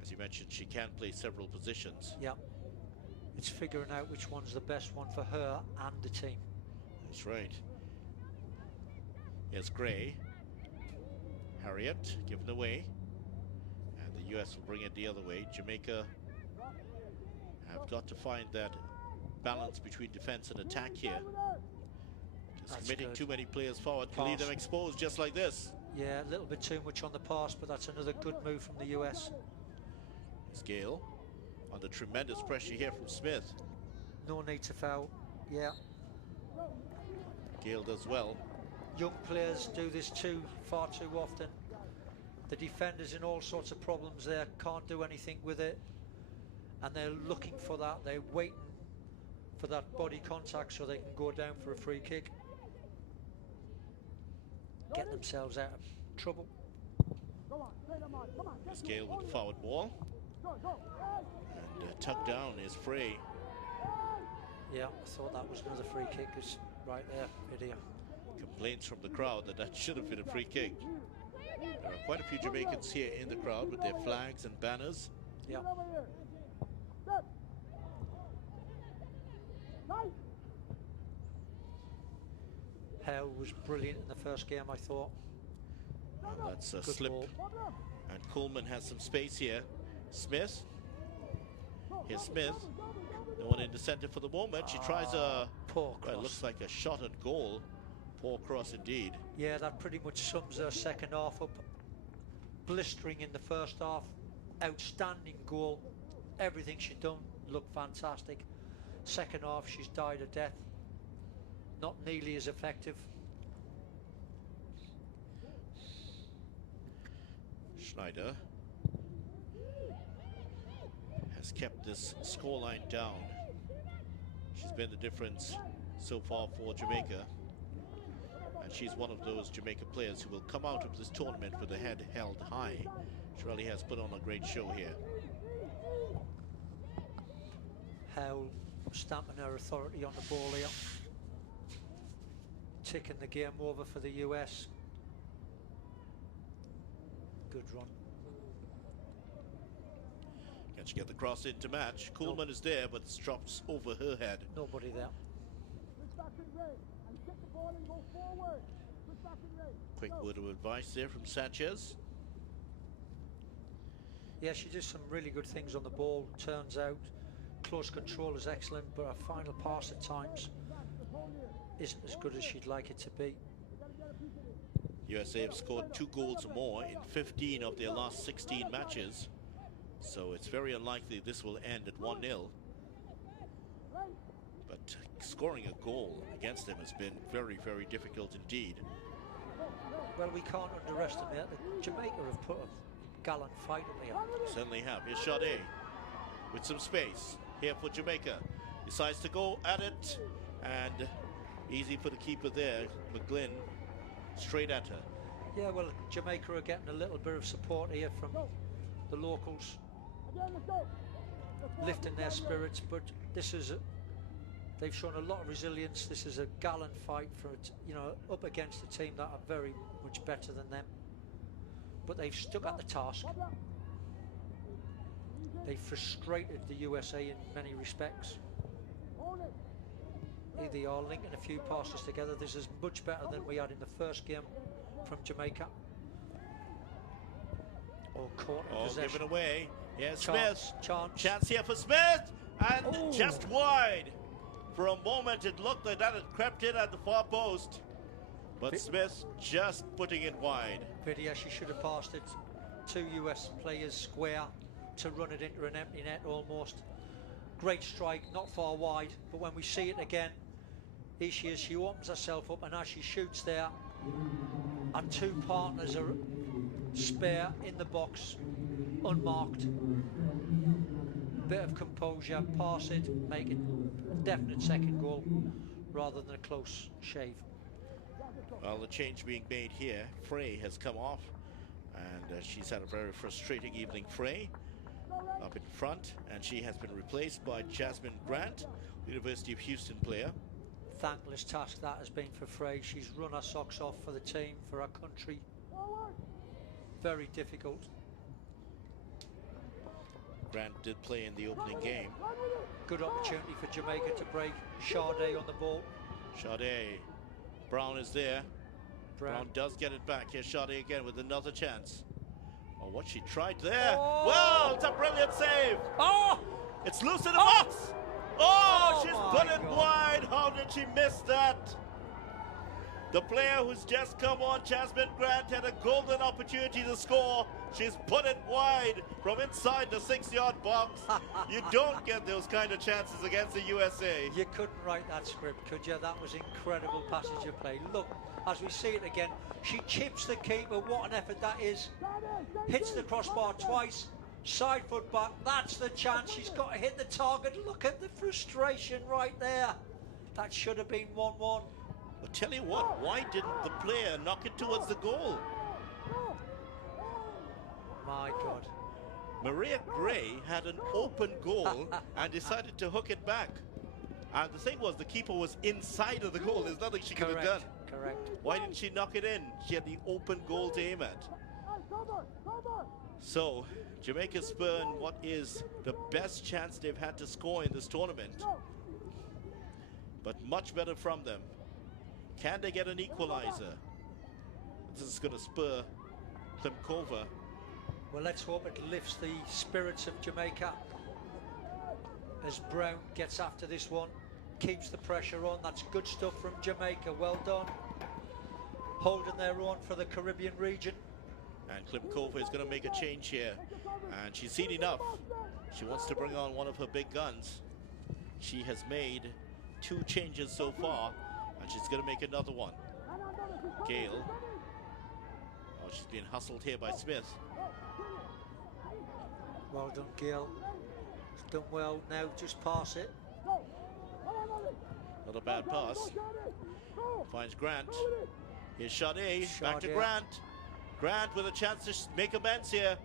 As you mentioned, she can play several positions. Yeah, it's figuring out which one's the best one for her and the team. That's right. Here's Gray. Harriet given away, and the US will bring it the other way. Jamaica have got to find that balance between defense and attack here. Just committing too many players forward can leave them exposed just like this. Yeah, a little bit too much on the pass, but that's another good move from the US. It's Gale under tremendous pressure here from Smith. No need to foul. Yeah. Gale does well. Young players do this far too often. The defenders in all sorts of problems there, can't do anything with it, and they're looking for that. They're waiting for that body contact so they can go down for a free kick, get themselves out of trouble. Here's Gale with the forward ball, and tucked down is Frey. Yeah, I thought that was another free kick. It's right there, video. Complaints from the crowd that should have been a free kick. There are quite a few Jamaicans here in the crowd with their flags and banners. Yeah. Hale was brilliant in the first game, I thought. And that's a Good slip. ball. And Coleman has some space here. Smith. Here's Smith. No one in the center for the moment. She tries a... Poor cross. Well, it looks like a shot at goal. Poor cross indeed. Yeah, that pretty much sums her second half up. Blistering in the first half. Outstanding goal. Everything she'd done looked fantastic. Second half, she's died a death. Not nearly as effective. Schneider has kept this scoreline down. She's been the difference so far for Jamaica. And she's one of those Jamaica players who will come out of this tournament with the head held high. She really has put on a great show here. Howell stamping her authority on the ball here. Ticking the game over for the US. Good run. Can she get the cross in to match? Coolman is there, but it drops over her head. Nobody there. Quick word of advice there from Sanchez. Yeah, she did some really good things on the ball. Turns out close control is excellent, but her final pass at times isn't as good as she'd like it to be. USA have scored 2 goals or more in 15 of their last 16 matches, so it's very unlikely this will end at 1-0. But scoring a goal against them has been very, very difficult indeed. Well, we can't underestimate that Jamaica have put a gallant fight in there. Certainly have. Here's Sade with some space here for Jamaica. Decides to go at it, and easy for the keeper there, McGlynn, straight at her. Yeah, well, Jamaica are getting a little bit of support here from the locals, lifting their spirits, but this is they've shown a lot of resilience. This is a gallant fight for it, you know, up against a team that are very much better than them, but they've stuck at the task. They frustrated the USA in many respects. Here they are linking a few passes together. This is much better than we had in the first game from Jamaica. Oh, caught in possession. Given away. Here's Chance, Smith. Chance here for Smith, and just wide. For a moment, it looked like that had crept in at the far post, but Smith just putting it wide. Vidia, she should have passed it. Two US players square to run it into an empty net almost. Great strike, not far wide, but when we see it again, here she is, she opens herself up, and as she shoots there, and two partners are spare in the box, unmarked. Bit of composure, pass it, make it a definite second goal rather than a close shave. Well, the change being made here, Frey has come off, and she's had a very frustrating evening. Frey up in front, and she has been replaced by Jasmine Grant, University of Houston player. Thankless task that has been for Frey. She's run her socks off for the team, for her country. Very difficult. Grant did play in the opening game. Good opportunity for Jamaica to break. Sade on the ball. Sade. Brown is there. Brown does get it back. Here's Sade again with another chance. Oh, what she tried there. Oh! Well, it's a brilliant save. Oh! It's loose in the box. Oh, she's put it God. wide. How did she miss that? The player who's just come on, Jasmine Grant, had a golden opportunity to score. She's put it wide from inside the 6-yard box. You don't get those kind of chances against the USA. You couldn't write that script, could you? That was incredible passage of play. Look, as we see it again, she chips the keeper. What an effort that is. Hits the crossbar twice. Side foot back. That's the chance. She's got to hit the target. Look at the frustration right there. That should have been 1-1. But tell you what, why didn't the player knock it towards the goal? My God. Maria Gray had an open goal and decided to hook it back. And the thing was, the keeper was inside of the goal. There's nothing she could have done. Correct. Why didn't she knock it in? She had the open goal to aim at. So, Jamaica spurn what is the best chance they've had to score in this tournament. But much better from them. Can they get an equalizer? This is going to spur Klimkova. Well, let's hope it lifts the spirits of Jamaica as Brown gets after this one, keeps the pressure on. That's good stuff from Jamaica. Well done. Holding their own for the Caribbean region. And Klimkova is going to make a change here. And she's seen enough. She wants to bring on one of her big guns. She has made 2 changes so far, and she's going to make another one. Gale. Oh, she's being hustled here by Smith. Well done, Gale. Done well now, just pass it. Not a bad pass. Finds Grant. Here's Sade. Back to Grant. Grant with a chance to make amends here.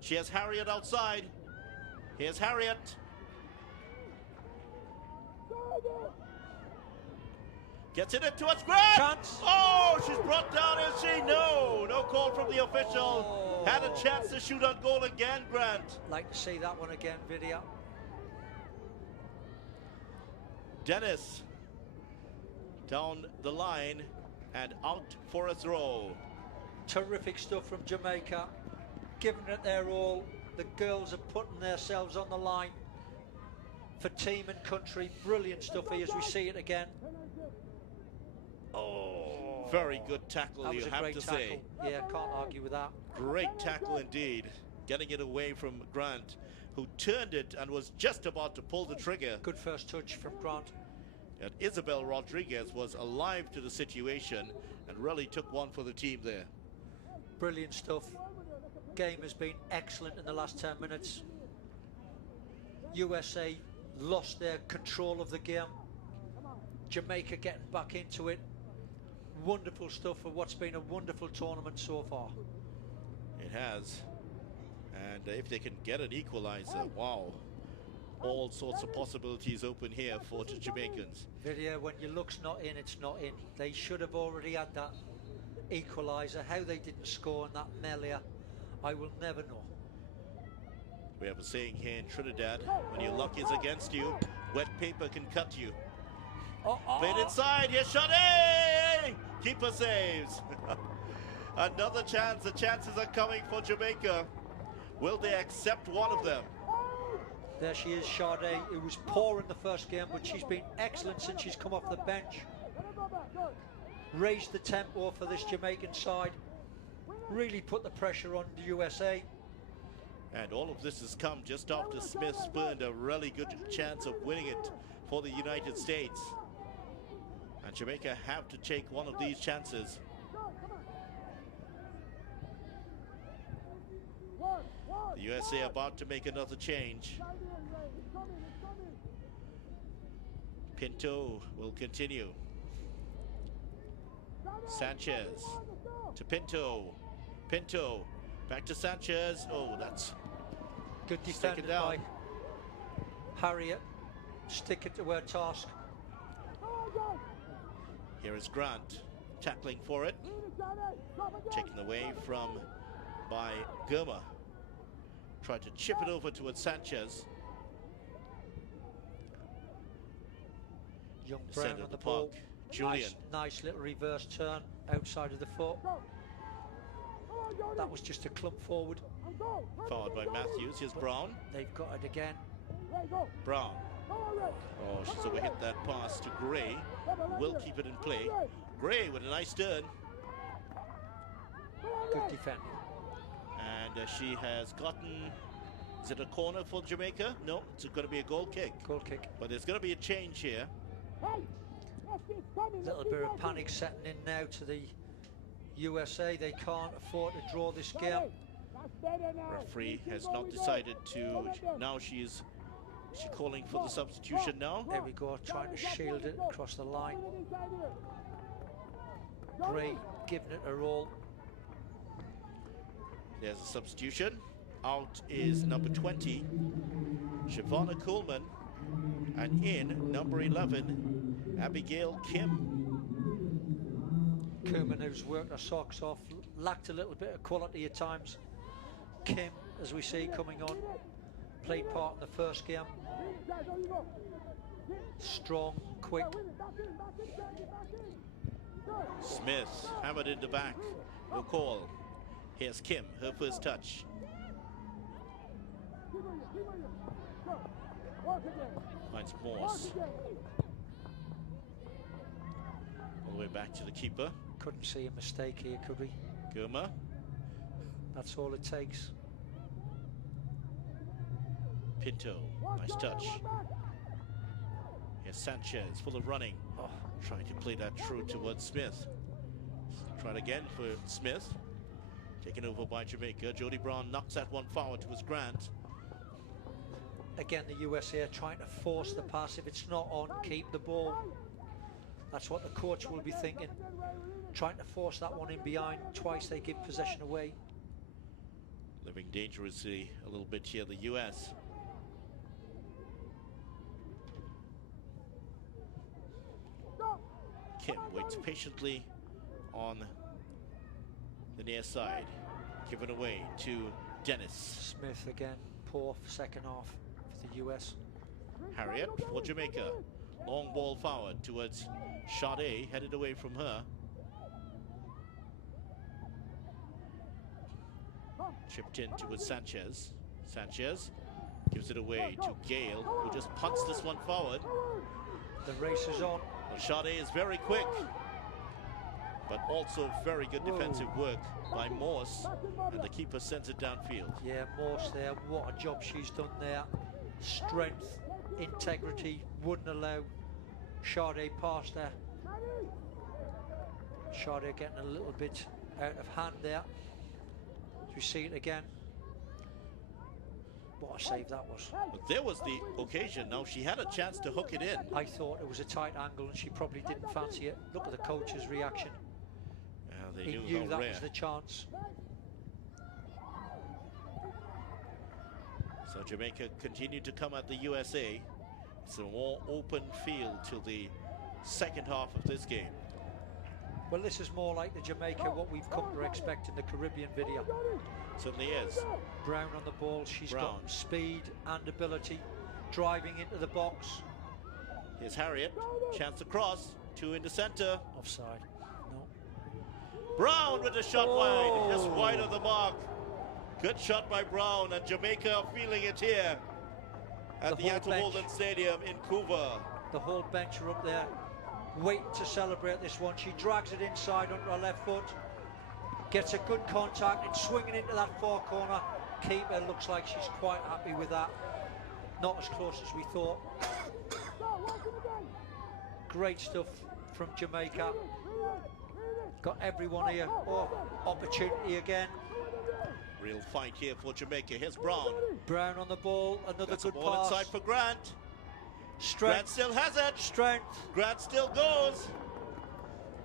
She has Harriet outside. Here's Harriet. Gets it in towards Grant. Chance. Oh, she's brought down, is she? No. No call from the official. Oh. Had a chance to shoot on goal again, Grant. Like to see that one again, Vidia. Dennis down the line and out for a throw. Terrific stuff from Jamaica. Giving it their all. The girls are putting themselves on the line for team and country. Brilliant stuff here as we see it again. Oh, very good tackle, you have to say. Yeah, can't argue with that. Great tackle indeed. Getting it away from Grant. who turned it and was just about to pull the trigger. Good first touch from Grant. And Isabel Rodriguez was alive to the situation and really took one for the team there. Brilliant stuff. Game has been excellent in the last 10 minutes. USA lost their control of the game. Jamaica getting back into it. Wonderful stuff for what's been a wonderful tournament so far. It has. And if they can get an equalizer, wow. All sorts of possibilities open here for the Jamaicans. Video, when your luck's not in, it's not in. They should have already had that equaliser. How they didn't score in that melee, I will never know. We have a saying here in Trinidad, when your luck is against you, wet paper can cut you. Played inside, here's shot, hey! Keeper saves. Another chance, the chances are coming for Jamaica. Will they accept one of them? There she is, Sade, who was poor in the first game, but she's been excellent since she's come off the bench. Raised the tempo for this Jamaican side. Really put the pressure on the USA. And all of this has come just after Smith spurned a really good chance of winning it for the United States. And Jamaica have to take one of these chances. The USA about to make another change. Pinto will continue. Sanchez to Pinto. Pinto back to Sanchez. Oh, that's good defended by Harriet. Stick it to her task. Here is Grant tackling for it. Taken away from by Goma. Tried to chip it over towards Sanchez. Young Brown on the ball. Julian. Nice little reverse turn outside of the foot. That was just a clump forward. Followed by Matthews. Here's Brown. They've got it again. Brown. Oh, she's overhit that pass to Gray. Will keep it in play. Gray with a nice turn. Good defending. And she has gotten, is it a corner for Jamaica? No, it's going to be a goal kick. Goal kick. But there's going to be a change here. A little bit of panic setting in now to the USA. They can't afford to draw this game. Referee has not decided to, now she's calling for the substitution now. There we go, trying to shield it across the line. Gray giving it a roll. There's a substitution. Out is number 20, Shavonna Coleman, and in number 11, Abigail Kim. Coleman, who's worked her socks off, lacked a little bit of quality at times. Kim, as we see coming on, played part in the first game. Strong, quick. Smith hammered in the back. No call. Here's Kim, her first touch. Finds Morse. All the way back to the keeper. Couldn't see a mistake here, could we? Goma. That's all it takes. Pinto, nice touch. Here's Sanchez, full of running. Oh, trying to play that through towards Smith. Tried again for Smith. Taken over by Jamaica. Jody Brown knocks that one forward towards Grant. Again, the USA are trying to force the pass. If it's not on, keep the ball. That's what the coach will be thinking. Trying to force that one in behind. Twice they give possession away. Living dangerously a little bit here, the US. Kim waits patiently on the near side. Given away to Dennis. Smith again, poor second half for the US. Harriet for Jamaica. Long ball forward towards Sade, headed away from her. Chipped in towards Sanchez. Sanchez gives it away to Gale, who just punts this one forward. The race is on. Well, Sade is very quick. But also very good defensive work by Morse, and the keeper sends it downfield. Yeah, Morse there, what a job she's done there. Strength, integrity, wouldn't allow Sade past there. Sade getting a little bit out of hand there. As we see it again. What a save that was. But there was the occasion. Now she had a chance to hook it in. I thought it was a tight angle and she probably didn't fancy it. Look at the coach's reaction. They He knew knew how that rare. was the chance. So Jamaica continued to come at the USA. It's a more open field till the second half of this game. Well, this is more like the Jamaica, what we've come to expect in the Caribbean video. Certainly is. Brown on the ball, she's Brown. got speed and ability, driving into the box. Here's Harriet, chance to cross, 2 in the center. Offside. No. Brown with a shot wide, just wide of the mark. Good shot by Brown, and Jamaica are feeling it here at the whole Atom Holden bench. Stadium in Couva. The whole bench are up there, waiting to celebrate this one. She drags it inside under her left foot, gets a good contact, and swinging into that far corner. Keeper looks like she's quite happy with that. Not as close as we thought. Great stuff from Jamaica. Got everyone here. Oh, opportunity again. Real fight here for Jamaica. Here's Brown. Brown on the ball, another That's good a ball pass. inside for Grant. Grant Strength, still has it. strength. Grant still goes,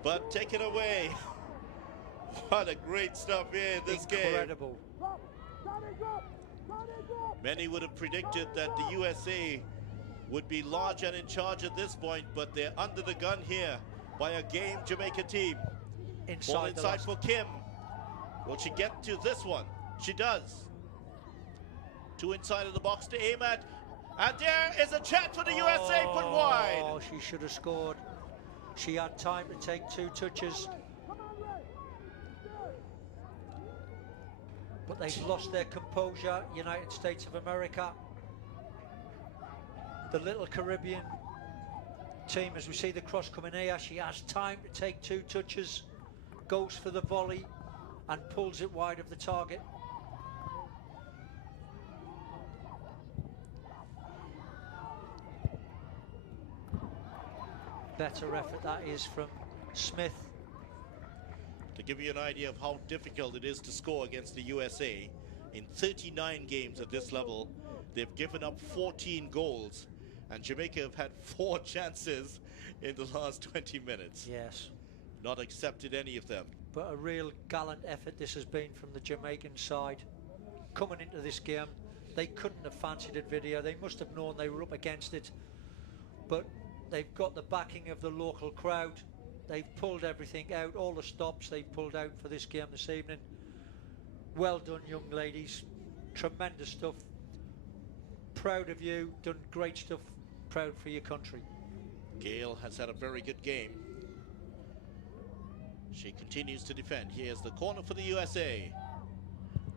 but taken away. What a great stuff here in this game. Incredible. Many would have predicted that the USA would be large and in charge at this point, but they're under the gun here by a game Jamaica team. Ball Inside the inside last. for Kim. Will she get to this one? She does. 2 inside of the box to aim at. And there is a chance for the USA, put wide. Oh, she should have scored. She had time to take 2 touches. But they've lost their composure, United States of America. The little Caribbean team, as we see the cross coming here, she has time to take 2 touches, goes for the volley and pulls it wide of the target. Better effort that is from Smith. To give you an idea of how difficult it is to score against the USA, in 39 games at this level, they've given up 14 goals, and Jamaica have had 4 chances in the last 20 minutes. Yes. Not accepted any of them. But a real gallant effort this has been from the Jamaican side. Coming into this game, they couldn't have fancied it video. They must have known they were up against it. But they've got the backing of the local crowd. They've pulled everything out, all the stops they've pulled out for this game this evening. Well done, young ladies. Tremendous stuff. Proud of you, done great stuff. Proud for your country. Gail has had a very good game. She continues to defend. Here's the corner for the USA.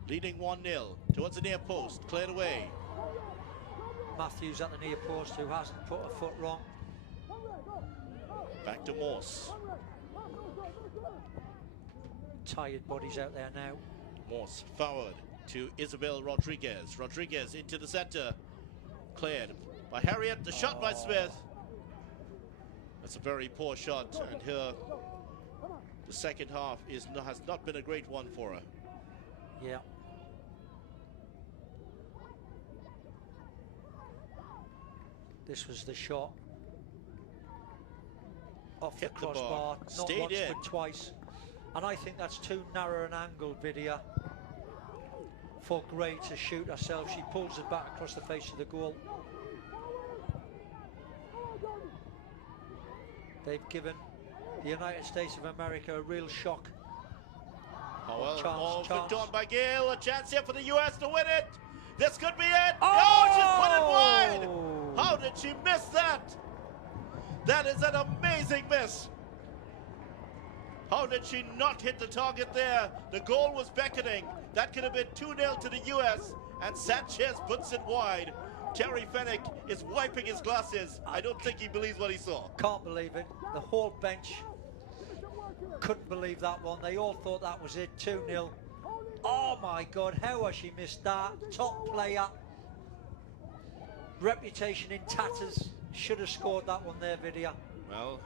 Leading 1-0 towards the near post, cleared away. Matthews at the near post, who hasn't put a foot wrong. Back to Morse. Tired bodies out there now. Morse forward to Isabel Rodriguez. Rodriguez into the center. Cleared by Harriet. The shot by Smith. That's a very poor shot, and the second half has not been a great one for her. Yeah. This was the shot. Off Hit the the crossbar, bar. not Stayed once in. but twice. And I think that's too narrow an angle, Vidya, for Gray to shoot herself. She pulls it back across the face of the goal. They've given the United States of America a real shock. Well, Chance. flicked on by Gail. A chance here for the US to win it. This could be it. Oh, she's put it wide. How did she miss that? That is an amazing miss. How did she not hit the target there? The goal was beckoning. That could have been 2-0 to the US, and Sanchez puts it wide. Terry Fennick is wiping his glasses. I don't think he believes what he saw. Can't believe it. The whole bench Couldn't believe that one. They all thought that was it. 2-0. Oh my God, how has she missed that? Top player. Reputation in tatters. Should have scored that one there, Vidya. Well,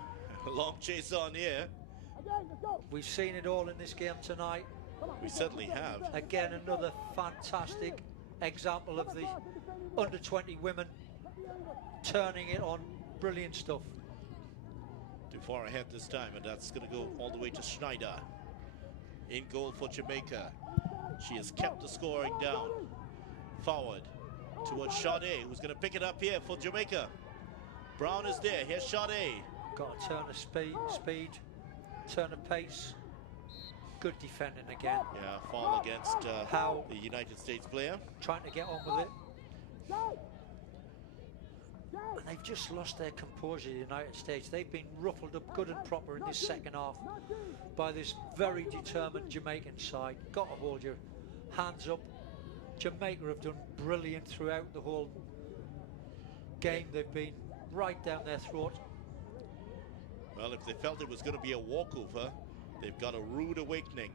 a long chase on here. We've seen it all in this game tonight. We certainly have. Again, another fantastic example of the under-20 women turning it on. Brilliant stuff. Too far ahead this time, and that's going to go all the way to Schneider. In goal for Jamaica. She has kept the scoring down. Forward towards Sade, who's going to pick it up here for Jamaica. Brown is there. Here's Sade. Got a turn of speed, turn of pace. Good defending again. Yeah, foul against How the United States player. Trying to get on with it. And they've just lost their composure, the United States. They've been ruffled up good and proper in this second half by this very determined Jamaican side. Got to hold your hands up. Jamaica have done brilliant throughout the whole game. They've been right down their throat. Well, if they felt it was going to be a walkover, they've got a rude awakening.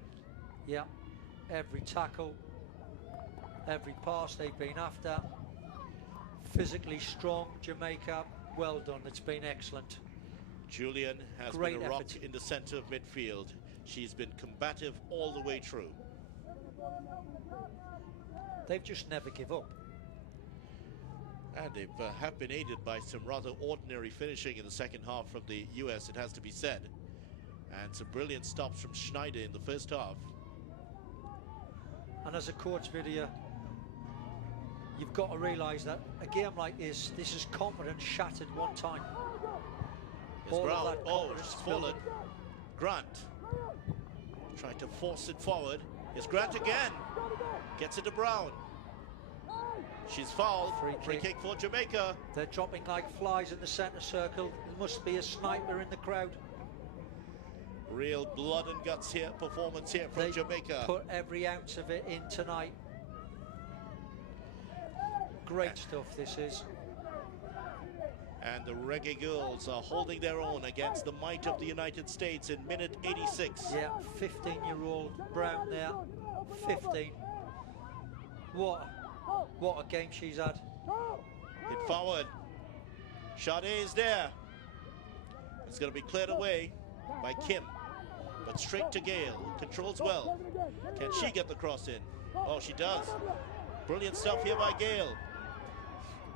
Yeah, every tackle, every pass they've been after. Physically strong, Jamaica, well done, it's been excellent. Julian has Great been a rock effort. in the center of midfield. She's been combative all the way through. They've just never give up. And they have been aided by some rather ordinary finishing in the second half from the US, it has to be said. And some brilliant stops from Schneider in the first half. And as a coach, Vidya, you've got to realise that a game like this is confidence shattered one time. It's Brown. Oh, it's fallen. Grant trying to force it forward. It's Grant again. Gets it to Brown. She's fouled. Free kick for Jamaica. They're dropping like flies in the centre circle. There must be a sniper in the crowd. Real blood and guts here, performance here from Jamaica. Put every ounce of it in tonight. Great stuff this is. And the Reggae Girls are holding their own against the might of the United States in minute 86. Yeah, 15-year-old Brown there. 15. What a game she's had. Hit forward. Sade is there. It's going to be cleared away by Kim. But straight to Gale. Controls well. Can she get the cross in? Oh, she does. Brilliant stuff here by Gale.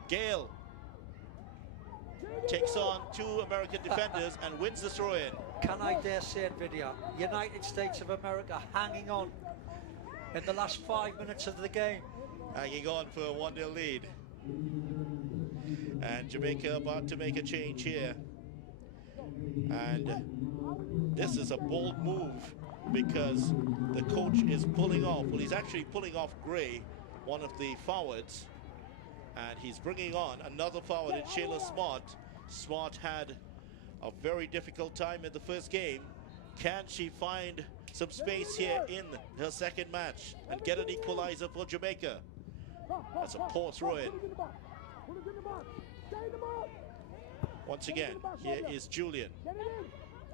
Gale takes on two American defenders and wins the throw-in. Can I dare say it, Vidya? United States of America hanging on in the last 5 minutes of the game. Hanging on for a 1-0 lead. And Jamaica about to make a change here. And this is a bold move because the coach is pulling off. Well, he's actually pulling off Gray, one of the forwards. And he's bringing on another forward in Shayla Smart. Smart had a very difficult time in the first game. Can she find some space here in her second match and get an equalizer for Jamaica? That's a poor throw-in. Once again, here is Julian.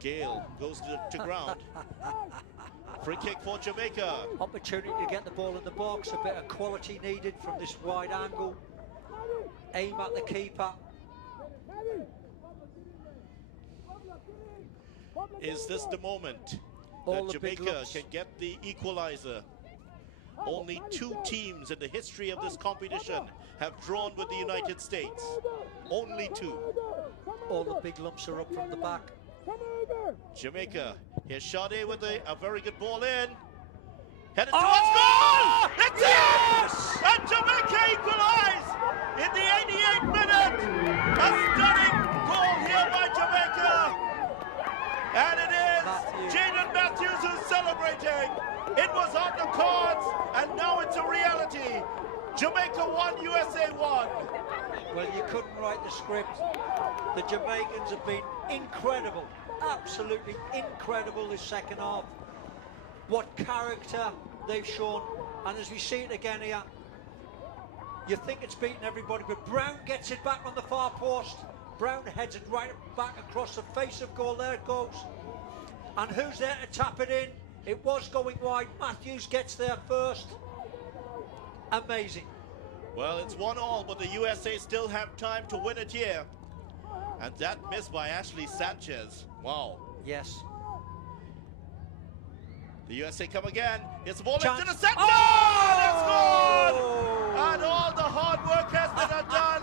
Gale goes to ground. Free kick for Jamaica. Opportunity to get the ball in the box. A bit of quality needed from this wide angle. Aim at the keeper. Is this the moment All that the big Jamaica looks. can get the equalizer? Only two teams in the history of this competition have drawn with the United States. Only two. All the big lumps are up from the back. Jamaica. Here's Sade with a very good ball in. Headed towards goal! It's Yes! in! And Jamaica equalize in the 88th minute. A stunning goal here by Jamaica. And it is Jaden Matthews who's celebrating. It was on the cards, and now it's a reality. Jamaica 1, USA 1. Well, you couldn't write the script. The Jamaicans have been incredible, absolutely incredible this second half. What character they've shown, and as we see it again here, you think it's beaten everybody, but Brown gets it back on the far post. Brown heads it right back across the face of goal. There it goes. And who's there to tap it in? It was going wide. Matthews gets there first. Amazing. Well, it's 1-1, but the USA still have time to win it here. And that miss by Ashley Sanchez. Wow. Yes. The USA come again. It's the ball Chance. into the center. Oh! It's gone! And all the hard work has been done.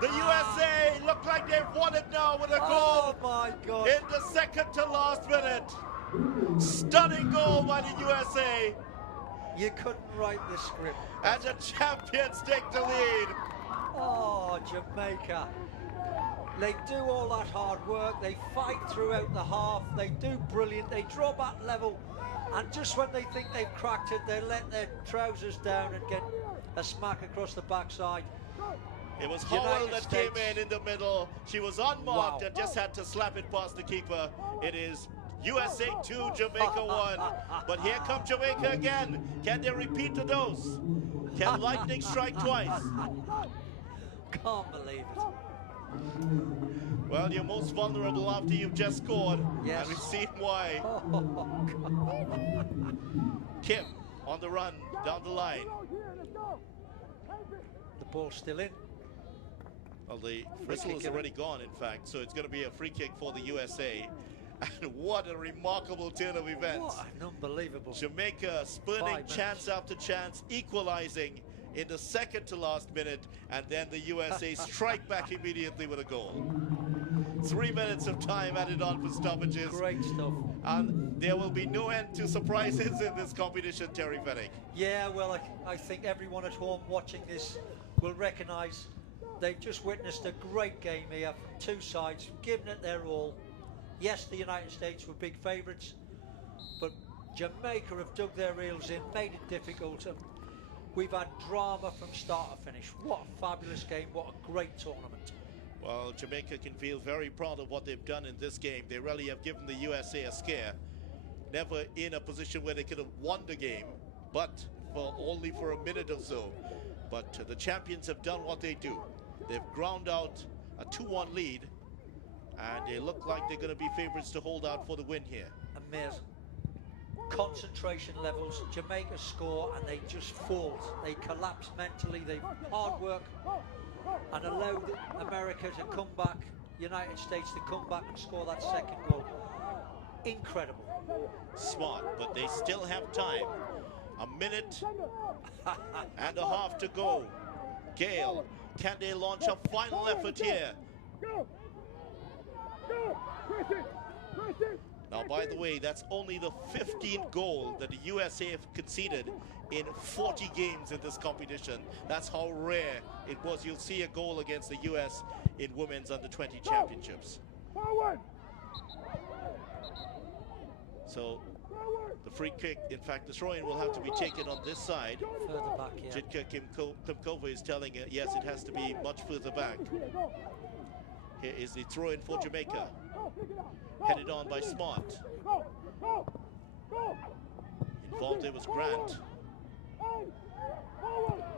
The USA look like they've won it now with a goal. Oh my God. In the second to last minute. Stunning goal by the USA. You couldn't write the script. And the champions take the lead. Oh, Jamaica. They do all that hard work. They fight throughout the half. They do brilliant. They draw back level. And just when they think they've cracked it, they let their trousers down and get a smack across the backside. It was Howell that came in the middle. She was unmarked and just had to slap it past the keeper. It is USA 2, Jamaica 1. But here comes Jamaica again. Can they repeat the dose? Can lightning strike twice? Can't believe it. Well, you're most vulnerable after you've just scored. Yes. And we've seen why. Oh, Kim on the run down the line. the ball's still in. Well, the whistle is already gone, in fact, so it's going to be a free kick for the USA. And what a remarkable turn of events. What an unbelievable. Jamaica spurning chance after chance, equalizing in the second to last minute, and then the USA strike back immediately with a goal. 3 minutes of time added on for stoppages. Great stuff. And there will be no end to surprises in this competition, Terry Fennick. Yeah, well, I think everyone at home watching this will recognise they've just witnessed a great game here from two sides, giving it their all. Yes, the United States were big favourites, but Jamaica have dug their heels in, made it difficult. And we've had drama from start to finish. What a fabulous game, what a great tournament. Well, Jamaica can feel very proud of what they've done in this game. They really have given the USA a scare. Never in a position where they could have won the game, but only for a minute or so. But the champions have done what they do. They've ground out a 2-1 lead, and they look like they're going to be favourites to hold out for the win here. Amazing. Concentration levels, Jamaica score and they just fold. They collapse mentally, they hard work and allowed America to come back, United States to come back and score that second goal. Incredible. Smart, but they still have time. A minute and a half to go. Gale, can they launch a final effort here? Now, by the way, that's only the 15th goal that the USA have conceded in 40 games in this competition. That's how rare it was. You'll see a goal against the US in women's under-20 championships. So the free kick, in fact, the throw-in will have to be taken on this side. Further back, yeah. Jitka Klimkova is telling it, yes, it has to be much further back. Here is the throw-in for Jamaica. Headed on by Smart. Involved there was Grant.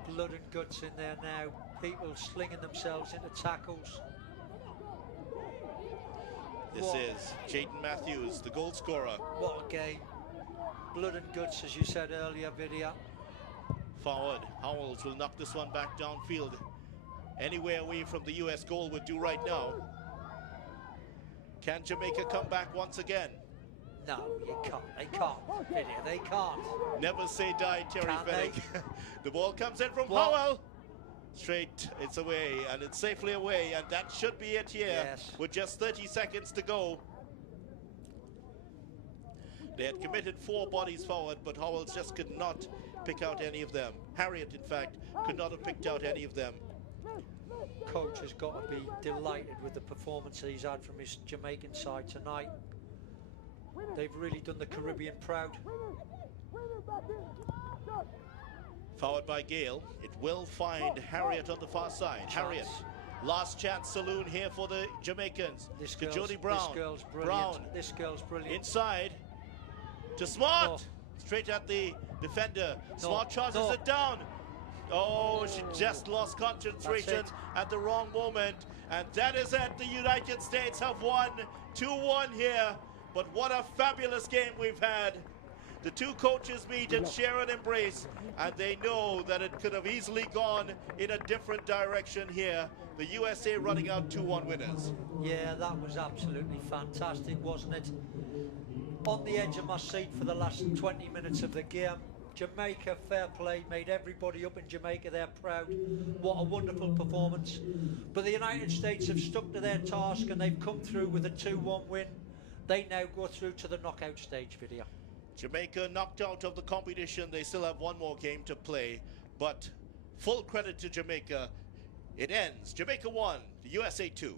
Blood and guts in there now. People slinging themselves into tackles. This is Jaden Matthews, the goal scorer. What a game. Blood and guts, as you said earlier, Vidya. Forward, Howells will knock this one back downfield. Anywhere away from the US goal would do right now. Can Jamaica come back once again? No, you can't. They can't, Vidya. They can't. Never say die, Terry Can't Fennick. The ball comes in from Howell. Straight, it's away, and it's safely away, and that should be it here. Yes. With just 30 seconds to go. They had committed 4 bodies forward, but Howell just could not pick out any of them. Harriet, in fact, could not have picked out any of them. Coach has got to be delighted with the performance that he's had from his Jamaican side tonight. They've really done the Caribbean proud. Forward by Gale. It will find Harriet on the far side. Harriet, last chance saloon here for the Jamaicans. To Jody Brown. This girl's brilliant. Brown. This girl's brilliant. Inside to Smart. No. Straight at the defender. Smart charges it down. Oh, she just lost concentration at the wrong moment. And that is it. The United States have won 2-1 here. But what a fabulous game we've had. The two coaches meet and share an embrace, and they know that it could have easily gone in a different direction here. The USA running out 2-1 winners. Yeah, that was absolutely fantastic, wasn't it? On the edge of my seat for the last 20 minutes of the game. Jamaica, fair play, made everybody up in Jamaica there proud. What a wonderful performance. But the United States have stuck to their task and they've come through with a 2-1 win. They now go through to the knockout stage, Video. Jamaica knocked out of the competition. They still have one more game to play, but full credit to Jamaica. It ends. Jamaica 1, the USA 2.